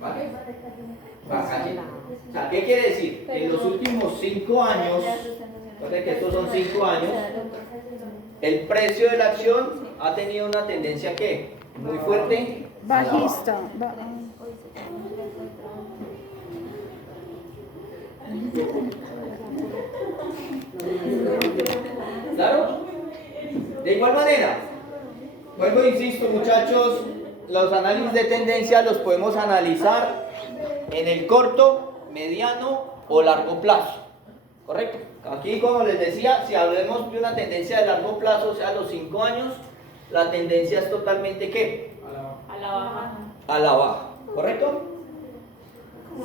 ¿Vale? Bajalle. O sea, ¿qué quiere decir? En los últimos 5 años, recuerden que estos son 5 años, el precio de la acción ha tenido una tendencia que muy fuerte. Bajista. ¿Claro? De igual manera, vuelvo e insisto, muchachos, los análisis de tendencia los podemos analizar en el corto, mediano o largo plazo. ¿Correcto? Aquí, como les decía, si hablemos de una tendencia de largo plazo, o sea, los 5 años, la tendencia es totalmente ¿qué? A la baja. A la baja. ¿Correcto?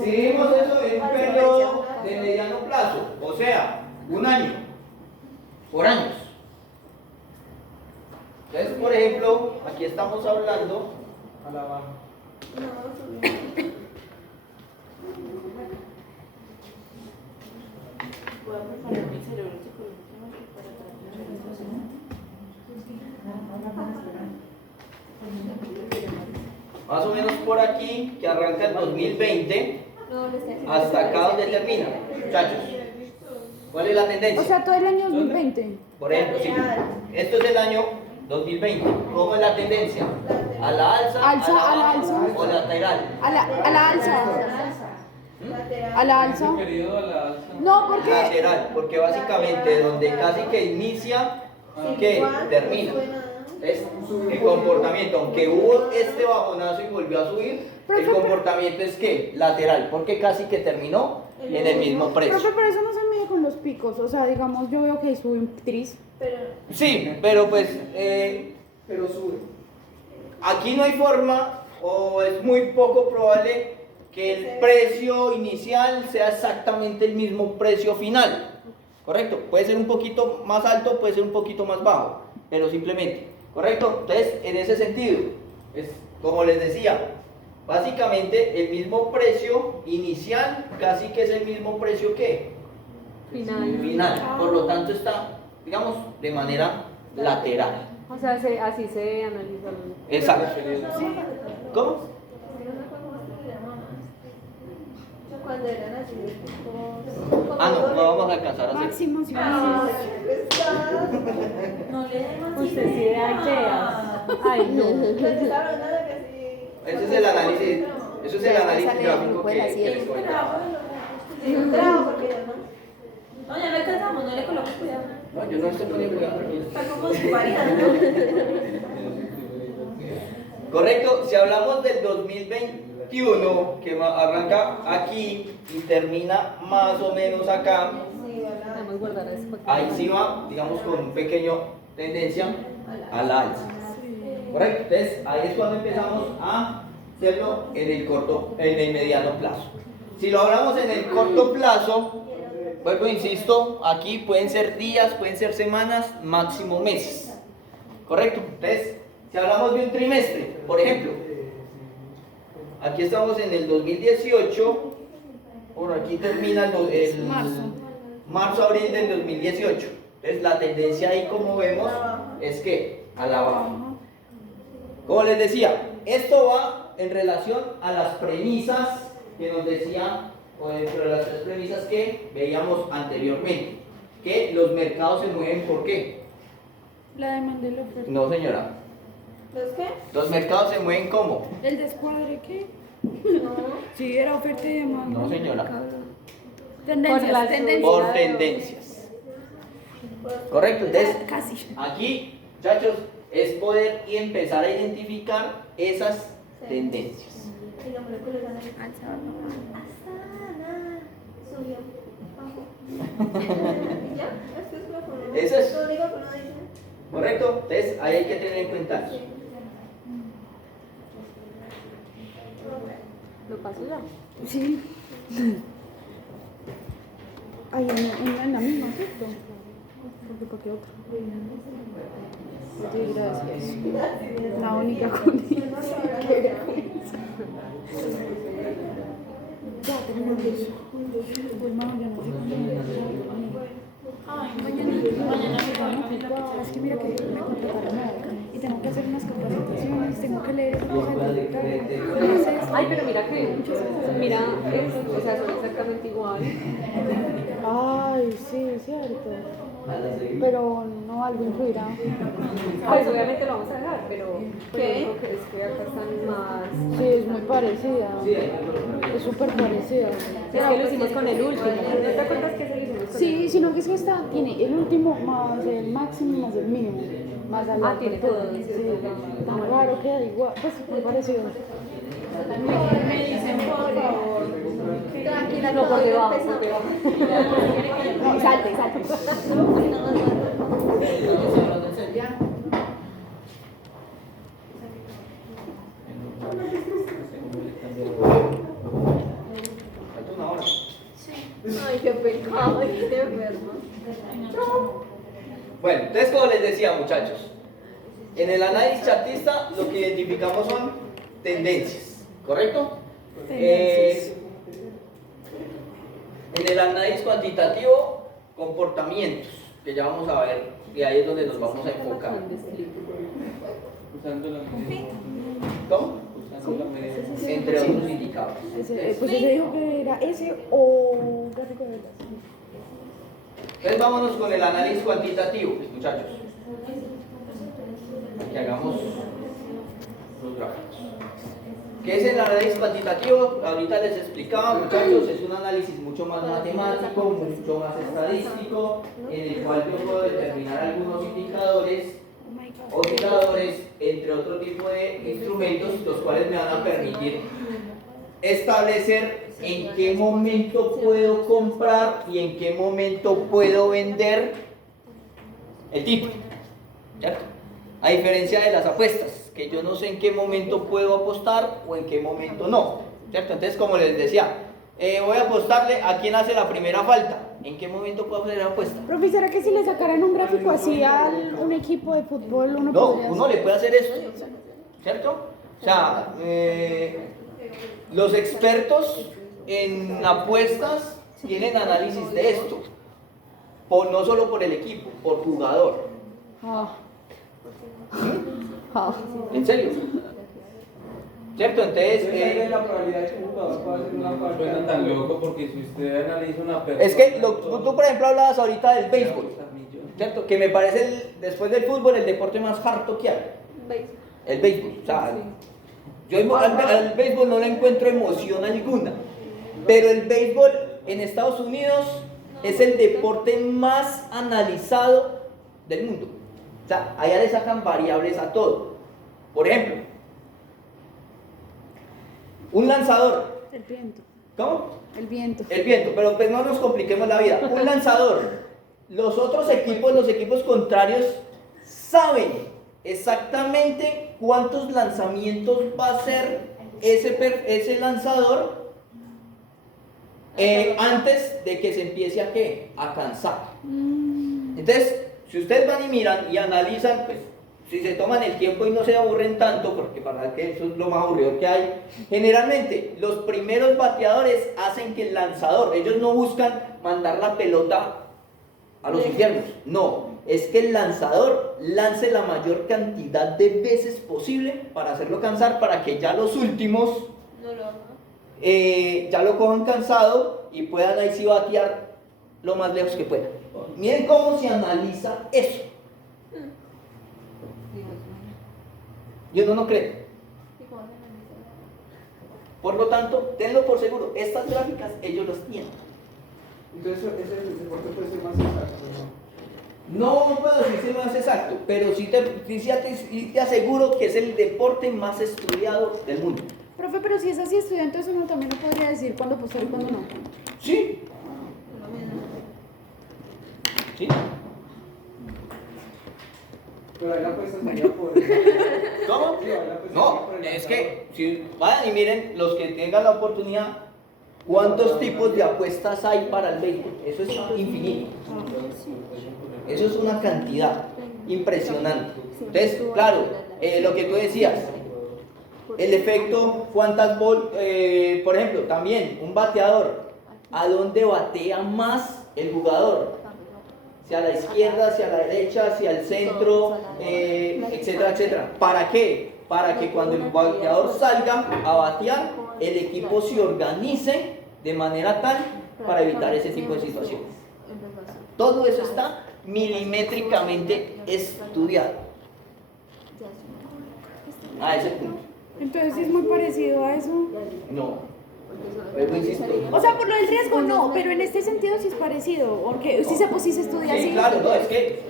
Si vimos eso en un periodo de mediano plazo, o sea, un año, por años. Entonces, por ejemplo, aquí estamos hablando A la baja. Voy a preparar mi cerebro psicológicamente para más o menos por aquí, que arranca el 2020, No, le está diciendo hasta acá donde termina. Muchachos, ¿cuál es la tendencia? O sea, todo el año 2020. Por ejemplo, sí, esto es el año 2020. ¿Cómo es la tendencia? ¿A la alza? Alza, a la baja alza. ¿O lateral? A la alza. A la alza. Un periodo a la alza. No, porque. Lateral, porque básicamente donde casi que inicia, que termina. ¿Ves? El comportamiento, aunque hubo este bajonazo y volvió a subir, el comportamiento es que lateral, porque casi que terminó en el mismo precio. Profe, pero eso no se mide con los picos. O sea, digamos, yo veo que sube un tris. Sí, pero pues Pero sube. aquí no hay forma o es muy poco probable que el precio inicial sea exactamente el mismo precio final. ¿Correcto? Puede ser un poquito más alto, puede ser un poquito más bajo, pero simplemente. ¿Correcto? Entonces, en ese sentido, es como les decía, básicamente el mismo precio inicial casi que es el mismo precio que final. Por lo tanto está, digamos, de manera lateral. O sea, así se analiza el. Exacto. ¿Cómo? Cuando eran así de tipos. Ah, no, no vamos a alcanzar a hacer. Máximo, sí. No le dé más Usted sí da ideas. Ay, no. Ese es el análisis, eso es el análisis gráfico que les cuento. No, ya lo alcanzamos, no le coloques cuidado. No, yo no estoy poniendo cuidado. Está como su variando. Correcto, si hablamos del 2021, que arranca aquí y termina más o menos acá, Podemos guardar eso. ahí sí va, digamos, con un pequeño tendencia a la alza. Correcto, entonces ahí es cuando empezamos a hacerlo en el corto, en el mediano plazo. Si lo hablamos en el corto plazo, vuelvo, insisto, aquí pueden ser días, pueden ser semanas, máximo meses. Correcto. Entonces, si hablamos de un trimestre, por ejemplo, aquí estamos en el 2018, por aquí termina el marzo-abril del 2018. Entonces, la tendencia ahí, como vemos, es que a la baja. Como les decía, esto va en relación a las premisas que nos decía, o dentro de las tres premisas que veíamos anteriormente, que los mercados se mueven ¿por qué? La demanda y la oferta. No, señora. ¿Los qué? Los mercados se mueven ¿cómo? ¿El descuadre qué? No. Sí, era oferta y demanda. No, señora. Tendencias, tendencias. Por tendencias. Correcto, entonces Casi. aquí, muchachos, es poder y empezar a identificar esas tendencias. Y la molécula de Asana. Subió. Bajo. ¿Ya? Esto es lo que uno- Eso es. lo único que uno dice. ¿Correcto? Entonces ahí hay que tener en cuenta eso. Lo paso ya. Sí. Ahí en la misma, ¿cierto? Porque ¿para qué otro? Sí, gracias. La única con Ya, terminamos eso. Pues mano, ya no sé mañana es que mira que me contrataron y tengo que hacer unas capacitaciones, tengo que leer Ay, pero mira que, mira, o sea, son exactamente iguales. Ay, sí, es cierto. Pero no, algo influirá. Pues obviamente lo vamos a dejar, pero ¿Qué? digo que es que acá están más. Sí, es muy parecida. Es súper parecida. Es que lo hicimos con el último. ¿No te acuerdas que se lo hicimos con Sí, sino que es que esta tiene el último más el máximo más el mínimo. Más al Ah, tiene todo, Sí, sí, tan raro, queda igual. Pues muy parecido. Me dicen, por favor. Tranquila, No, porque todavía bajo, empezamos. porque bajo. No, salte, salte. Falta una hora. Ay, qué pecado, qué enfermo. Bueno, entonces como les decía, muchachos, en el análisis chartista lo que identificamos son tendencias, ¿correcto? En el análisis cuantitativo, comportamientos, que ya vamos a ver, y ahí es donde nos vamos a enfocar. Usando la medida. ¿Cómo? Usando la medida. Entre otros indicadores. Pues ese dijo que era ese o gráfico de verdad. Entonces vámonos con el análisis cuantitativo, muchachos. Que hagamos los gráficos. ¿Qué es el análisis cuantitativo? Ahorita les explicaba, muchachos, es un análisis mucho más matemático, mucho más estadístico, en el cual yo puedo determinar algunos indicadores, osciladores, entre otro tipo de instrumentos, los cuales me van a permitir establecer en qué momento puedo comprar y en qué momento puedo vender el título, ¿cierto? A diferencia de las apuestas, que yo no sé en qué momento puedo apostar o en qué momento no, ¿cierto? Entonces, como les decía, voy a apostarle a quien hace la primera falta. ¿En qué momento puedo hacer la apuesta? Profe, ¿será que si le sacaran un gráfico así a un equipo de fútbol, uno No, podría uno le puede hacer esto, ¿cierto? O sea, los expertos en apuestas tienen análisis de esto, no solo por el equipo, por jugador. ¿En serio? ¿Cierto? Entonces, Entonces, la probabilidad de que un jugador pueda hacer una falta. Suena tan loco porque si usted analiza una persona. es que tú, por ejemplo, hablabas ahorita del béisbol, ¿cierto? Que me parece, después del fútbol, el deporte más harto que hay. El béisbol. O sea, yo al béisbol no le encuentro emoción alguna. Pero el béisbol en Estados Unidos es el deporte más analizado del mundo. O sea, allá le sacan variables a todo. Por ejemplo, un lanzador. El viento. ¿Cómo? El viento. El viento, pero pues no nos compliquemos la vida. Un lanzador. Los otros equipos, los equipos contrarios, saben exactamente cuántos lanzamientos va a hacer ese lanzador antes de que se empiece a ¿qué? A cansar. Entonces, si ustedes van y miran y analizan, pues si se toman el tiempo y no se aburren tanto, porque para que eso es lo más aburrido que hay, generalmente los primeros bateadores hacen que el lanzador, ellos no buscan mandar la pelota a los infiernos, no, es que el lanzador lance la mayor cantidad de veces posible para hacerlo cansar, para que ya los últimos No lo hago. ya lo cojan cansado y puedan ahí sí batear lo más lejos que puedan. Miren cómo se analiza eso. Y uno no cree. Por lo tanto, tenlo por seguro, estas gráficas ellos las tienen. Entonces, ese deporte puede ser más exacto, ¿no? No puedo decir si no es exacto, pero sí te aseguro que es el deporte más estudiado del mundo. Profe, pero si es así estudiante, entonces uno también no podría decir cuándo apostar y cuándo no. Sí. Sí. Pero ahí la apuesta sería por... ¿Cómo? Sí, ahí la apuesta No, sería por el es lanzador. que si vayan y miren los que tengan la oportunidad, ¿cuántos tipos de apuestas hay para el béisbol? Eso es infinito. Eso es una cantidad impresionante. Entonces, claro, lo que tú decías, el efecto, cuántas por ejemplo, también un bateador, ¿a dónde batea más el jugador? Hacia la izquierda, hacia la derecha, hacia el centro, etcétera, etcétera. ¿Para qué? Para que cuando el bateador salga a batear, el equipo se organice de manera tal para evitar ese tipo de situaciones. Todo eso está milimétricamente estudiado. A ese punto. Entonces sí es muy parecido a eso. No. Pero insisto. O sea, por lo del riesgo no, pero en este sentido sí es parecido, porque sí se estudia Sí, así. claro, no, es que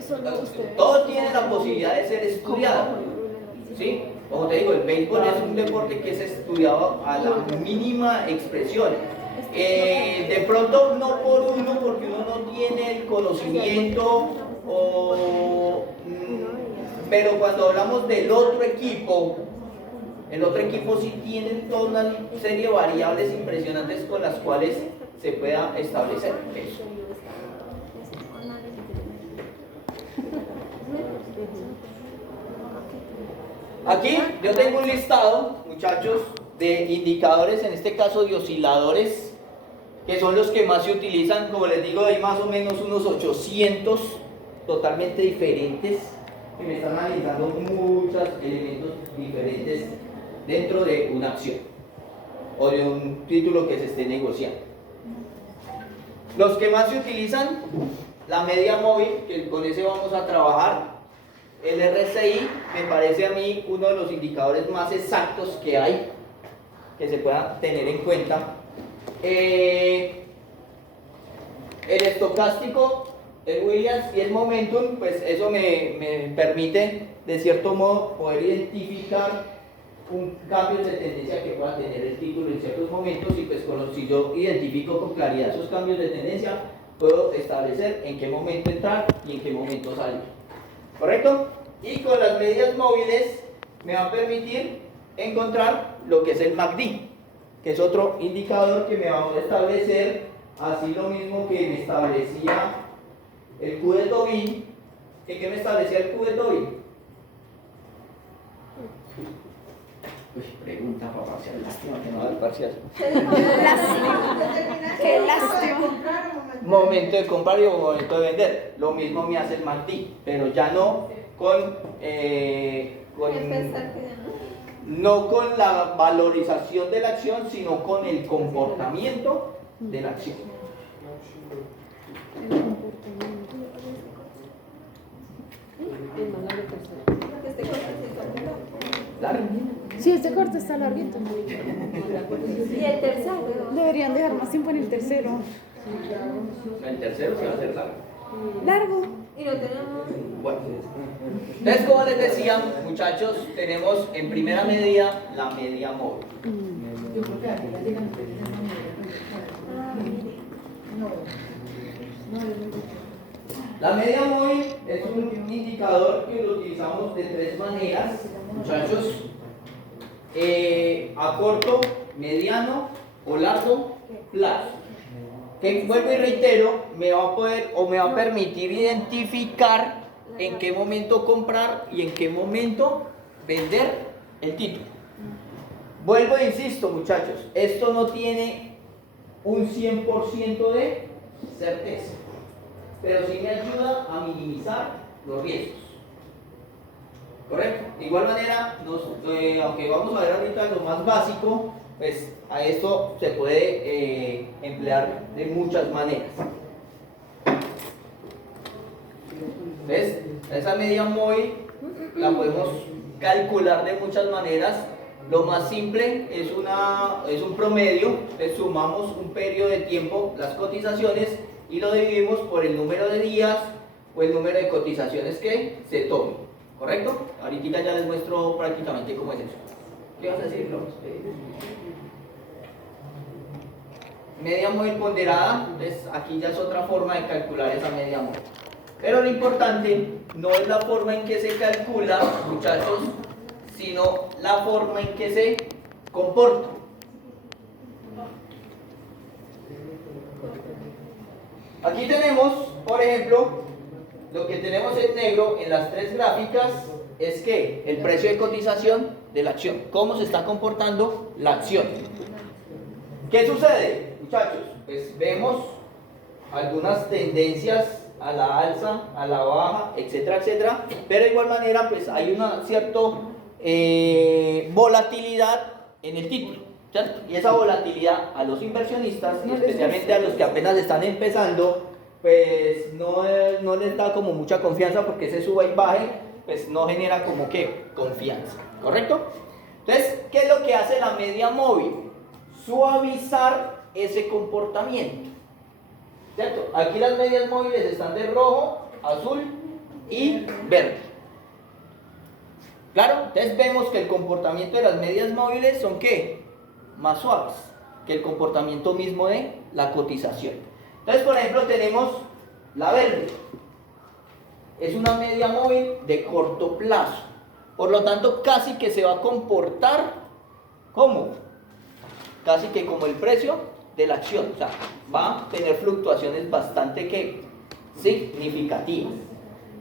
todos tienen la posibilidad de ser estudiados. ¿Sí? Como te digo, el béisbol es un deporte que es estudiado a la mínima expresión. De pronto no por uno, porque uno no tiene el conocimiento, pero cuando hablamos del otro equipo, el otro equipo sí tiene toda una serie de variables impresionantes con las cuales se pueda establecer eso. Aquí yo tengo un listado, muchachos, de indicadores, en este caso de osciladores, que son los que más se utilizan. Como les digo, hay más o menos unos 800 totalmente diferentes, que me están analizando muchos elementos diferentes dentro de una acción o de un título que se esté negociando. Los que más se utilizan, la media móvil, que con ese vamos a trabajar. El RSI me parece a mí uno de los indicadores más exactos que hay, que se pueda tener en cuenta. El estocástico, el Williams y el momentum, pues eso me permite de cierto modo poder identificar un cambio de tendencia que pueda tener el título en ciertos momentos, y pues si yo identifico con claridad esos cambios de tendencia, puedo establecer en qué momento entrar y en qué momento salir. ¿Correcto? Y con las medias móviles me va a permitir encontrar lo que es el MACD, que es otro indicador que me va a establecer así lo mismo que me establecía el Q de Tobin. ¿Qué me establecía el Q de Tobin? Uy, pregunta para parcial, lástima que no da el parcial. Qué lástima. Momento de comprar y momento de vender. Lo mismo me hace el MACD, pero ya no no con la valorización de la acción, sino con el comportamiento de la acción. Claro. Sí, este corte está larguito. Y el tercero. Deberían dejar más tiempo en el tercero. El tercero se va a hacer largo. Largo. Y no tenemos. Bueno, entonces, como les decía, muchachos, tenemos en primera medida la media móvil. La media móvil es un indicador que lo utilizamos de tres maneras, muchachos: a corto, mediano o largo plazo. Que vuelvo y reitero, me va a poder o me va a permitir identificar en qué momento comprar y en qué momento vender el título. Vuelvo e insisto, muchachos, esto no tiene un 100% de certeza, pero sí me ayuda a minimizar los riesgos. ¿Correcto? De igual manera, aunque vamos a ver ahorita lo más básico, pues a esto se puede emplear de muchas maneras. ¿Ves? Esa media móvil la podemos calcular de muchas maneras. Lo más simple es un promedio, le sumamos un periodo de tiempo, las cotizaciones, y lo dividimos por el número de días o el número de cotizaciones que se tomen. ¿Correcto? Ahorita ya les muestro prácticamente cómo es eso. ¿Qué vas a decir, Flor? Media móvil ponderada, entonces aquí ya es otra forma de calcular esa media móvil. Pero lo importante no es la forma en que se calcula, muchachos, sino la forma en que se comporta. Aquí tenemos, por ejemplo, lo que tenemos en negro en las tres gráficas es que el precio de cotización de la acción, cómo se está comportando la acción. ¿Qué sucede, muchachos? Pues vemos algunas tendencias a la alza, a la baja, etcétera, etcétera, pero de igual manera pues hay una cierta volatilidad en el título, ¿cierto? Y esa volatilidad a los inversionistas, y especialmente a los que apenas están empezando, pues no les da como mucha confianza, porque ese suba y baje pues no genera como que confianza, ¿correcto? Entonces, ¿qué es lo que hace la media móvil? Suavizar ese comportamiento, ¿cierto? Aquí las medias móviles están de rojo, azul y verde. Claro, entonces vemos que el comportamiento de las medias móviles son ¿qué? Más suaves que el comportamiento mismo de la cotización. Entonces, por ejemplo, tenemos la verde. Es una media móvil de corto plazo. Por lo tanto, casi que se va a comportar como casi que como el precio de la acción. O sea, va a tener fluctuaciones bastante significativas,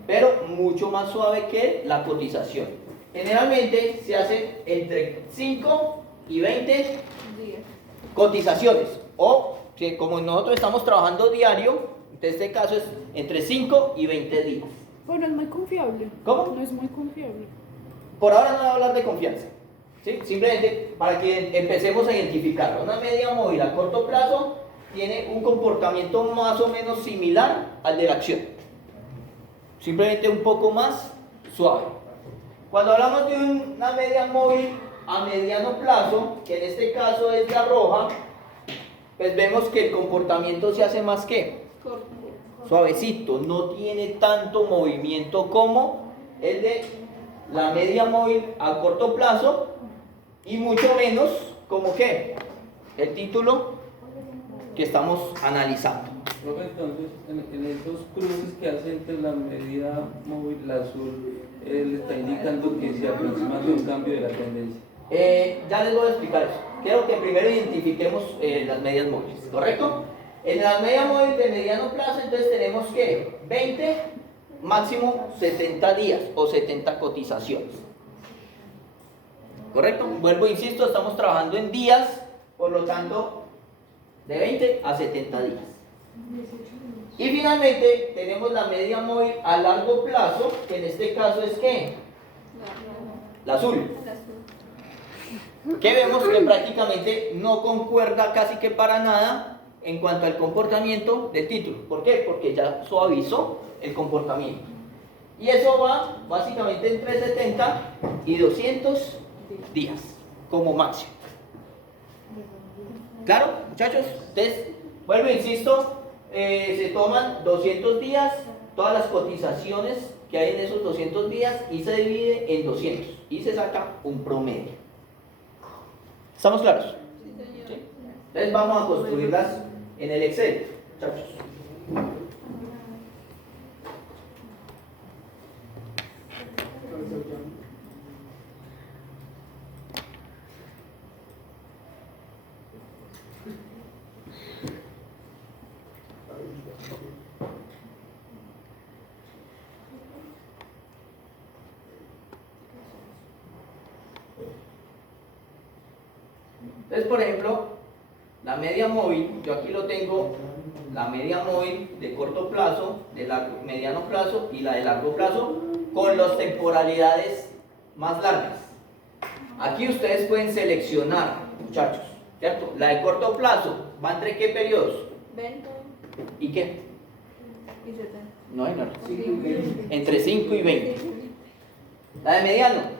pero mucho más suave que la cotización. Generalmente se hace entre 5 y 20 cotizaciones, o que como nosotros estamos trabajando diario, en este caso es entre 5 y 20 días. Bueno, es muy confiable. ¿Cómo? No es muy confiable. Por ahora no voy a hablar de confianza, ¿sí? Simplemente para que empecemos a identificarlo. Una media móvil a corto plazo tiene un comportamiento más o menos similar al de la acción, simplemente un poco más suave. Cuando hablamos de una media móvil a mediano plazo, que en este caso es la roja, pues vemos que el comportamiento se hace más que suavecito, no tiene tanto movimiento como el de la media móvil a corto plazo, y mucho menos como que el título que estamos analizando. Profe, entonces, en esos cruces que hace entre la media móvil y la azul, él está indicando que se aproxima de un cambio de la tendencia. Ya les voy a explicar eso. Quiero que primero identifiquemos las medias móviles, ¿correcto? En la media móvil de mediano plazo, entonces tenemos que 20, máximo 70 días o 70 cotizaciones. ¿Correcto? Vuelvo, insisto, estamos trabajando en días, por lo tanto, de 20 a 70 días. Y finalmente tenemos la media móvil a largo plazo, que en este caso es ¿qué? La azul. Que vemos que prácticamente no concuerda casi que para nada en cuanto al comportamiento del título. ¿Por qué? Porque ya suavizó el comportamiento. Y eso va básicamente entre 70 y 200 días como máximo. ¿Claro, muchachos? Entonces, vuelvo e insisto, se toman 200 días, todas las cotizaciones que hay en esos 200 días, y se divide en 200 y se saca un promedio. ¿Estamos claros? ¿Sí? Entonces vamos a construirlas en el Excel, muchachos. Entonces, por ejemplo, la media móvil, yo aquí lo tengo, la media móvil de corto plazo, de mediano plazo y la de largo plazo, con las temporalidades más largas. Aquí ustedes pueden seleccionar, muchachos, ¿cierto? La de corto plazo, ¿va entre qué periodos? 20 ¿Y qué? y 70. No hay nada. Entre 5 y 20. La de mediano,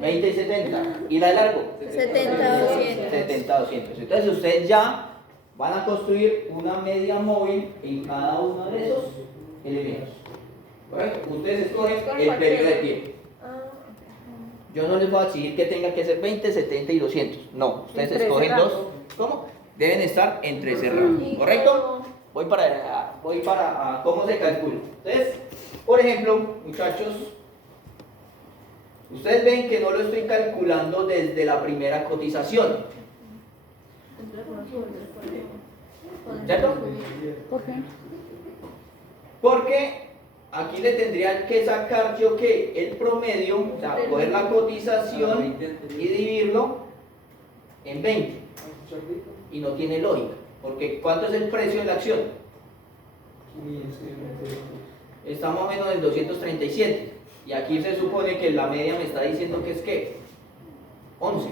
20 y 70. ¿Y la de largo? 70, 200. 70, 200. Entonces ustedes ya van a construir una media móvil en cada uno de esos elementos. ¿Correcto? Ustedes escogen el periodo de tiempo. Yo no les voy a exigir que tenga que ser 20, 70 y 200. No, ustedes Entre escogen cerrados. dos. ¿Cómo? Deben estar entre cerrados. ¿Correcto? Voy para cómo se calcula. Entonces, por ejemplo, muchachos, ustedes ven que no lo estoy calculando desde la primera cotización. ¿Cierto? ¿Por qué? Porque aquí le tendría que sacar yo que el promedio, o sea, coger la cotización y dividirlo en 20. Y no tiene lógica. Porque ¿cuánto es el precio de la acción? Está más o menos en 237. Y aquí se supone que la media me está diciendo que es ¿qué? 11.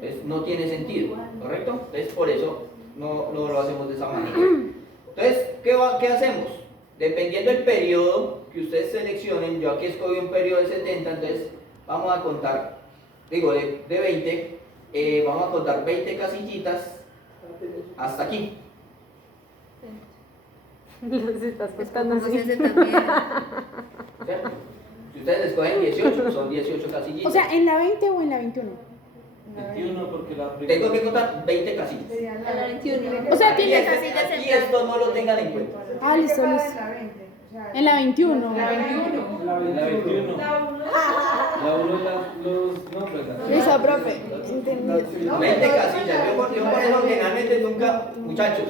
Entonces no tiene sentido, ¿correcto? Entonces por eso no lo hacemos de esa manera. Entonces, ¿qué hacemos? Dependiendo del periodo que ustedes seleccionen, yo aquí escogí un periodo de 70, entonces vamos a contar, digo, de 20, vamos a contar 20 casillitas hasta aquí. Los estás contando Escogemos así. ese también. ¿Cierto? Si ustedes escogen 18, son 18 casillitas. O sea, ¿en la 20 o en la 21? 21 porque la primera. Tengo que contar 20 casillas. A la 21. O sea, Aquí, tiene aquí esto no lo tengan en cuenta. Ah, listo, listo. En la 21. La 21. La 1 es los nombres. Listo, profe. Entendido. 20 casillas. Yo por eso generalmente nunca, muchachos,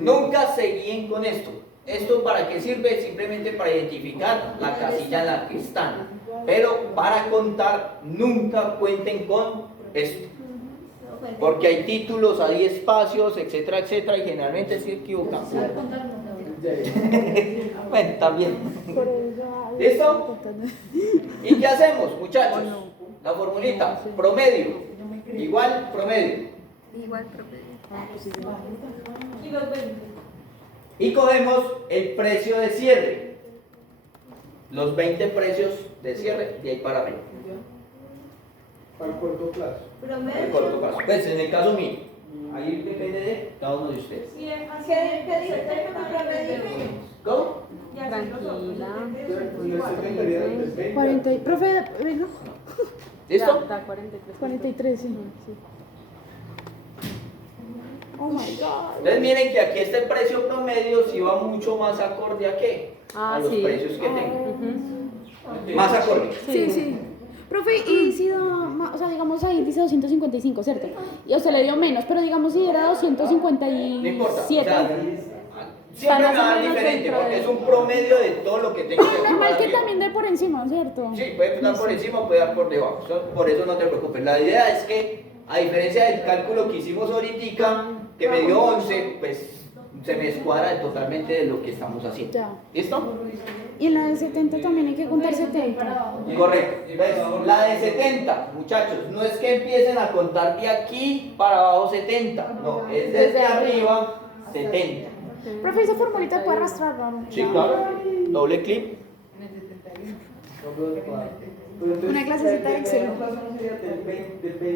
nunca se guíen con esto. ¿Esto para qué sirve? Simplemente para identificar la casilla en la que están. Pero para contar, nunca cuenten con esto. Porque hay títulos, hay espacios, etcétera, etcétera, y generalmente se equivocan. Bueno, también. ¿Listo? ¿Y qué hacemos, muchachos? La formulita, promedio, igual promedio. Igual promedio. Y cogemos el precio de cierre. Los 20 precios de cierre de ahí para arriba. Para el corto plazo. En corto plazo. Pues en el caso mío, ahí depende de cada uno de ustedes. ¿Qué dice el técnico promedio? ¿Cómo? Tranquila. Del 20 40 profe, venga. ¿Listo? Da 43. 43, sí. Oh my god. Entonces miren que aquí este precio promedio sí va mucho más acorde a qué? A los sí. precios que tengo. Ujú. Más acorde. Sí, sí. Profe, y si da más, o sea, digamos ahí dice 255, ¿cierto? Y a usted le dio menos, pero digamos si era 257. No importa. O sea, siempre Van me a va a dar ser menos diferente dentro porque de- es un promedio de todo lo que tengo que hacer. Normal que también dé por encima, ¿cierto? Sí, puede dar por encima o puede dar por debajo. Por eso no te preocupes. La idea es que, a diferencia del cálculo que hicimos ahorita, que me dio 11, pues se me escuadra totalmente de lo que estamos haciendo. Ya. ¿Listo? Y en la de 70 también hay que contar 70. Correcto. Entonces, la de 70, muchachos, no es que empiecen a contar de aquí para abajo 70, no, es desde arriba 70. Profe, esa formulita puede arrastrarla, ¿no? Sí, claro. Doble clic. Una clasecita de Excel.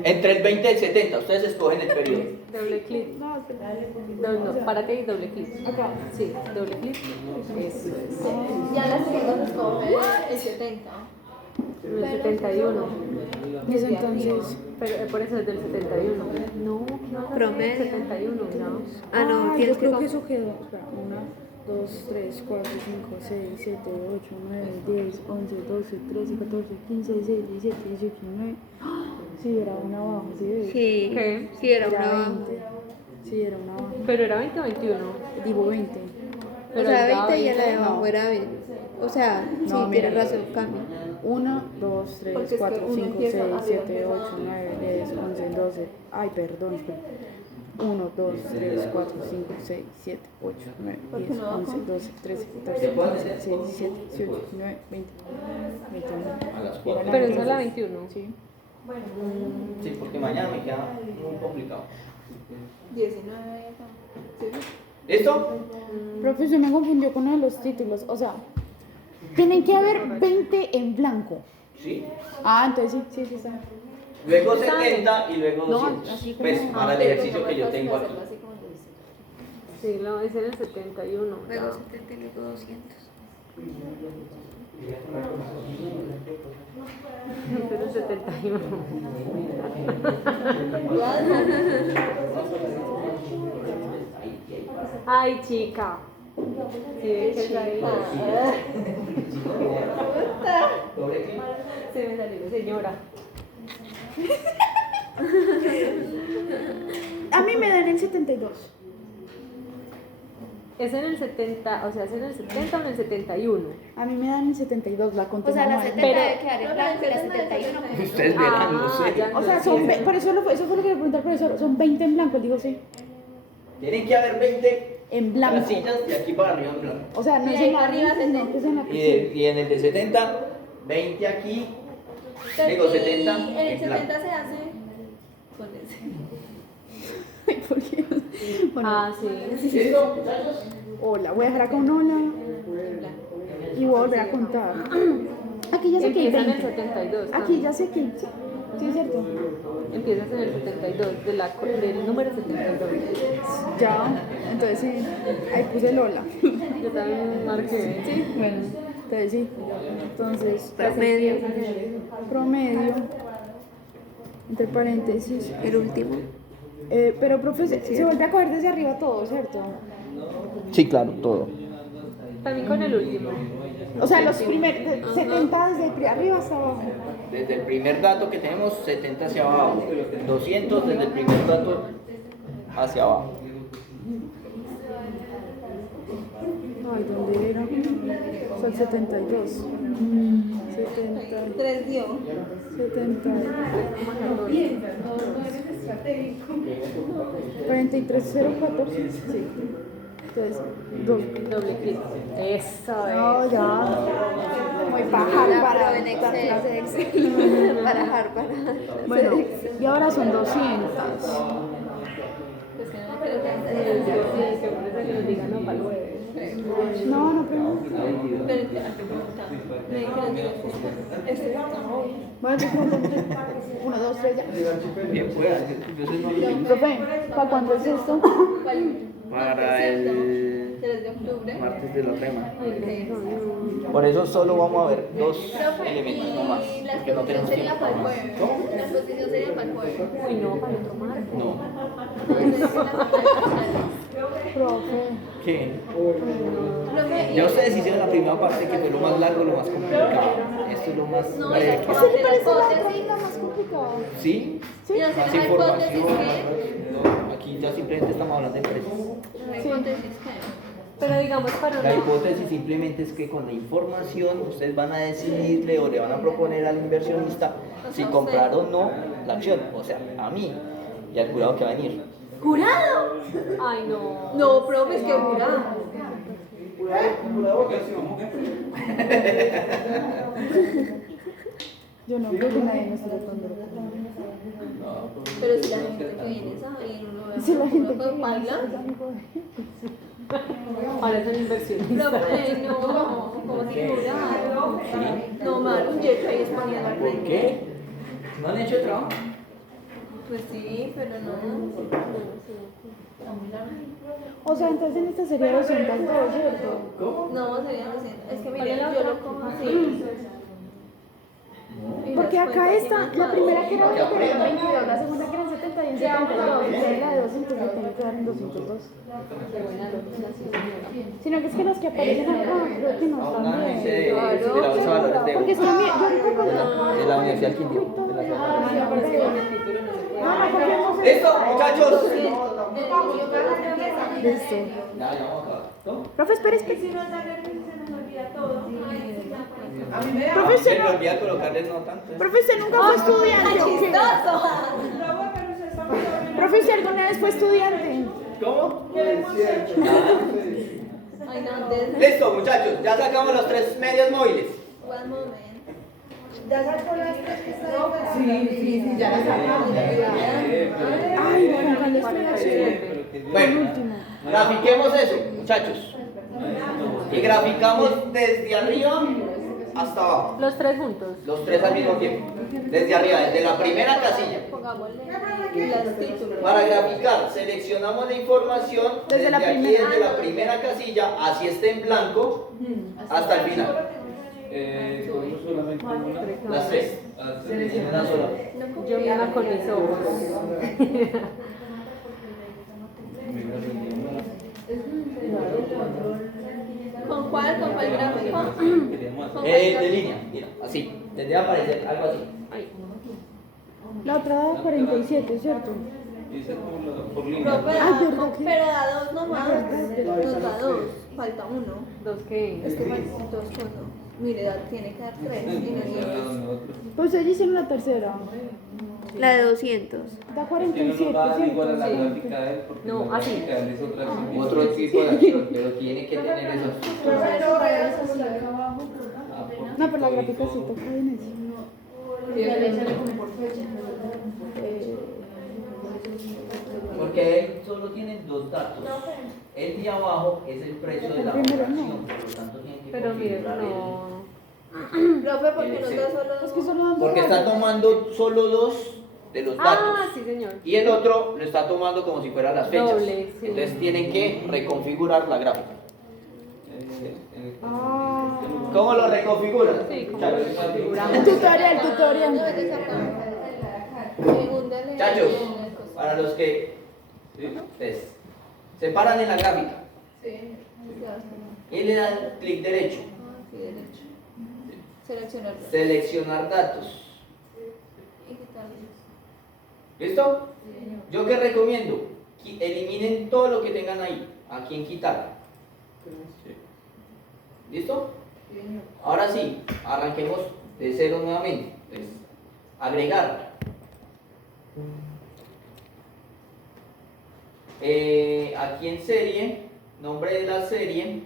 Entre el 20 y el 70, ustedes escogen el periodo. Doble clic. No, espera. No, párate y doble clic. Acá. Sí, doble clic. Eso es. Ya las tengo, se escoge el 70. El 71. Dice entonces. Pero por eso es del 71. No, Promedio. 71, no. Ah, no, yo tienes que creo que eso quedó. Espera, 1, 2, 3, 4, 5, 6, 7, 8, 9, 10, 11, 12, 13, 14, 15, 16, 17, 18, 19. Sí, era una abajo, ¿sí ves? Sí, ¿Qué? sí, era una Era abajo. 20. Sí, era una abajo. Pero era 20 o 21. Digo 20. O sea, 20 y a la de no. abajo era 20. O sea, sí, No, mira. tienes razón, cambia. 1, 2, 3, Porque es que 4, uno 5, 6, empieza arriba, 7, empieza 8, 9, 10, 11, 12. Ay, perdón, espera. 1, 2, 3, 4, 5, 6, 7, 8, 9, 10, 11, 12, 13, 14, 15, 16, 17, 18, 19, 20, 21. A las 4. Pero esa es la 21. Sí. Sí, porque mañana me queda muy complicado. 19 acá. ¿Sí? ¿Listo? Profe, se me confundió con uno de los títulos. O sea, tienen que haber 20 en blanco. Sí. Ah, entonces sí, sí está. Luego 70 y luego No, 200. así como- Pues para el Pero ejercicio no que yo me tengo hacerlo aquí. así como lo hice. Sí, no, es en el 71. Luego ya. 70 y luego 200. Es en el 71. Ay, chica. Sí, que es ahí. Doble clic. Se me salió, señora. A mí me dan el 72. Es en el 70, o sea, es en el 70 o en el 71. A mí me dan el 72, la conté O sea, la mal. 70 Pero- debe quedar en blanco y la 71. Ustedes verán, no sé. ya O sea, no son sé. por eso, eso fue lo que le pregunté al profesor. Son 20 en blanco. Él dijo sí. Tienen que haber 20 En blanco. casillas de aquí para arriba en blanco. O sea, no Y es ahí en la para arriba arriba, sino que es en la Y en el de 70, 20 aquí. Digo 70 Y en el en blanco. 70 se hace con ese. ¿Por qué? Bueno, Ah, sí. ¿Listo, muchachos? hola, voy a dejar acá un hola y voy a volver a contar. Aquí ya sé que hay Empieza en el 20. 72. Aquí también. ya sé que sí, sí es cierto. Empiezas en el 72, del número 72. Ya, entonces sí, ahí puse el hola. Yo también marqué. Sí, bueno, entonces sí. Entonces, Promedio. promedio, entre paréntesis. El último. Pero profe, se vuelve a coger desde arriba todo, ¿cierto? Sí, claro, todo. También con el último. O sea, los primeros 70 desde arriba hasta abajo. Desde el primer dato que tenemos, 70 hacia abajo. 200 desde el primer dato hacia abajo. Ay, ¿dónde era? O sea, el 72. 70. 3 dio. 70. 43014. Sí. Entonces, Doble clic. Eso es. no, ya. Muy La paja para prueba en Excel. De Excel. Para Harvard. Bueno, y ahora son 200. Pues que no me creo Sí, que parece que nos digan no para luego. No, no pregunto. Pero te hace preguntar. Me dijeron que este Bueno, entonces, 1, 2, 3, ya. Bien, pueda. Yo soy más Profe, ¿para cuándo es esto? para el 3 de octubre. martes de la otra semana. Por eso solo vamos a ver dos elementos, no más. Y la Porque no exposición tenemos sería tiempo. para el jueves. La exposición sería para el jueves. Uy, no, para el otro marco. No. Profe. ¿Qué? Profe, Ya ustedes hicieron la primera parte que fue lo más largo, lo más complicado. Esto es lo más no, breve la que ¿Eso le la parece la hipótesis. pregunta más complicada? ¿Sí? Sí. Y la Más hipótesis información. que. No, aquí ya simplemente estamos hablando de precios. La hipótesis que. Pero digamos para La una. hipótesis simplemente es que con la información ustedes van a decidirle o le van a proponer al inversionista si comprar o no la acción, o sea, a mí y al jurado que va a venir. ¿Jurado? Ay, no. No, profe, es que jurado. Yo no creo que nadie me esté respondiendo. Pero si la gente que viene sabe y uno ve Si la gente uno baila. Ahora son inversionistas. Profe, no, como si jurado. No, mal, un jet ahí exponiendo al ¿Por frente. qué? ¿No han hecho el trabajo? Pues sí, pero no. O sea, entonces en esta sería 200 todo, ¿cierto? ¿Cómo? No, sería 200. Es que miren, yo lo cojo así. Porque acá está la primera que era 20, pero en 22, la segunda que era en 70 y en 72, y la de 200 me tiene que dar en 202. Sino que es que las que aparecen acá, creo que no están bien. De la bolsa de valores de Porque es que yo nunca conozco. de la Universidad del Quindío. No, no, confiamos en ¡Listo, muchachos! Listo. Ya, vamos a acabar. ¿No? Profe, espere, espere. Si no está nervioso, se nos olvida todo. Ay, sí, A mí me da. Profe, Se usted me no- olvida colocarle nota. Entonces. profe, usted nunca fue estudiante, ¿o qué? Profe, ¿usted alguna vez fue estudiante? ¿Cómo? Es cierto. Ay, no, antes. Listo, muchachos, ya sacamos los 3 medios móviles. One moment. Sí, ya la sacamos. Ay, bueno, cuando estoy así. Bueno, grafiquemos eso, muchachos. Y graficamos desde arriba hasta abajo. Los tres juntos. Los 3 al mismo tiempo. Desde arriba, desde la primera casilla. Pongámosle las títulos. Para graficar, seleccionamos la información Desde la aquí, primera. desde la primera casilla, así esté en blanco, hasta el final. Cogemos solamente una. Las 3. En una sola. Yo misma con mis ojos. ¿Con cuál? ¿Con cuál gráfico? De línea, mira, así. Tendría que aparecer algo así. La otra da 47, ¿cierto? Dice como por línea. Profe, Ah, ¿verdad que? pero da dos nomás. Nos da dos. Falta uno. ¿Dos qué? Es que faltan dos cosas. Mire, tiene que dar tres. Y no tiene. Pues ellos hicieron la tercera. La de 200. Da Es que no 47, nos va a dar igual a la ¿cierto? gráfica de él porque No, la así. gráfica de él es otra acción Otro distinta. tipo de acción, pero tiene que tener esos. No, pero la gráfica sí toca bien eso. Porque él solo tiene 2 datos. El de abajo es el precio de la operación, por lo tanto tiene que Pero mire, configurar el- no. Profe, ¿por qué no da solo Es que solo dan Porque dos. está tomando solo 2 de los datos. Ah, sí, señor. Y el otro lo está tomando como si fueran las fechas. Doble, sí. Entonces tienen que reconfigurar la gráfica. Ah. ¿Cómo lo reconfiguran? Sí, como Muchachos. El tutorial, No, tutorial. vete sacando. Segúndale. Muchachos, para los que ustedes se paran en la gráfica Sí. y le dan clic derecho, Sí, derecho. Seleccionar. seleccionar datos. Y quitarlos. ¿Listo? Yo que recomiendo, eliminen todo lo que tengan ahí, aquí en quitar. ¿Listo? Ahora sí, arranquemos de cero nuevamente. Entonces, agregar. Aquí en serie, nombre de la serie,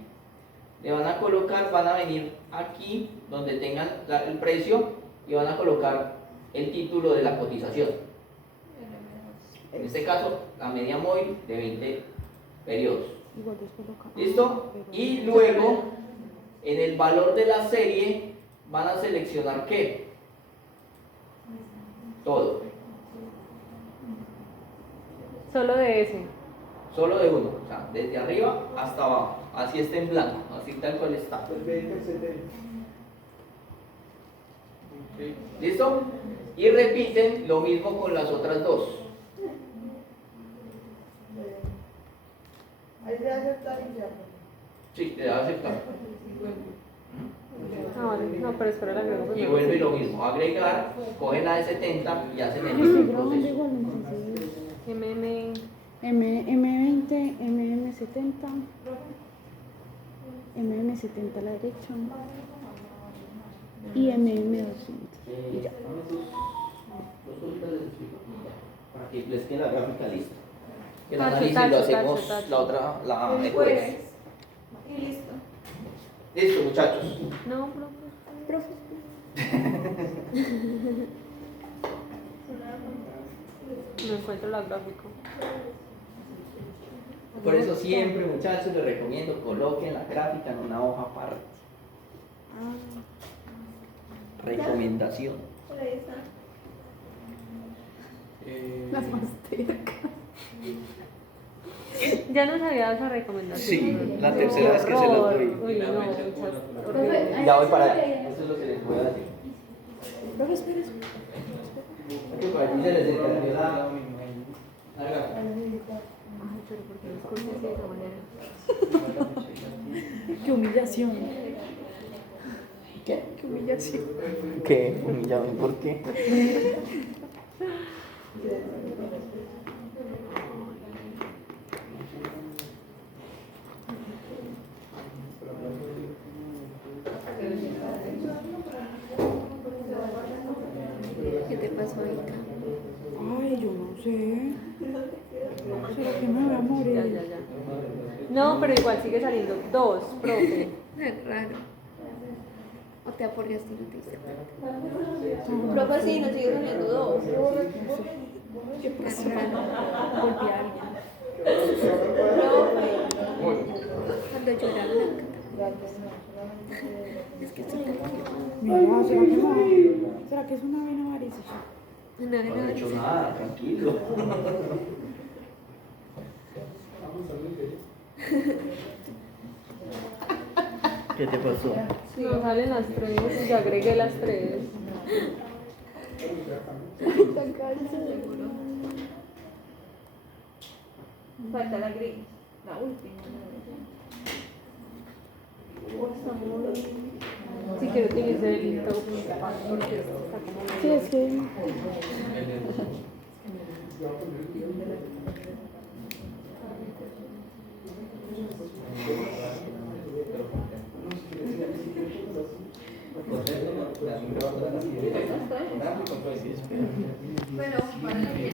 le van a colocar, van a venir aquí donde tengan el precio y van a colocar el título de la cotización. En este caso, la media móvil de 20 periodos. Igual después lo cambio. ¿Listo? Y luego, en el valor de la serie, van a seleccionar ¿qué? Todo. Solo de ese. Solo de uno. O sea, desde arriba hasta abajo. Así está en blanco. Así tal cual está. El 20, el 70. ¿Listo? Y repiten lo mismo con las otras dos. Ahí se aceptar y ya. Sí, le da a aceptar. Ah, vale. No, pero espera la agrego Y primero. vuelve lo mismo. Agregar, cogen la de 70 y hacen el Estoy mismo grabando proceso. igual, entonces. MM. MM20, MM70, MM70 a la derecha y MM200. Y ya. Para que les quede la gráfica lista. El Tacho, análisis tacho, lo hacemos tacho, tacho. la otra, el Pues, jueves. y listo. Listo, muchachos. No, profe. No encuentro la gráfica. Por eso siempre, muchachos, les recomiendo coloquen la gráfica en una hoja aparte. Recomendación. Por ahí está. Las más cerca. Ya nos había dado esa recomendación. Sí, la tercera vez que se la doy. Uy, no, muchas horrible. Ya voy para allá. Eso es lo que les voy a decir. Profe, espera. Porque por aquí se les descargó la gráfica. Ay, pero ¿por qué me escoges de esa manera? Qué humillación. ¿Qué? Qué humillación. ¿Qué? Humillado, ¿por qué? pasó, Erika? Ay, yo no sé. ¿Será que me voy a morir? Ya. No, pero igual sigue saliendo 2, profe. Es raro. O te aporreaste y no te diste cuenta. Profe, sí, nos sigue saliendo 2. Es raro. Golpeé a alguien. Cuando llora Blanca. Es que estoy Mira, ¿será que es una vena varicela? no, No he hecho nada, tranquilo. ¿Qué te pasó? No salen las 3, ya agregué las 3. Falta la gris, la última. Si quiero utilizar el top porque está como Sí, es que. Bueno,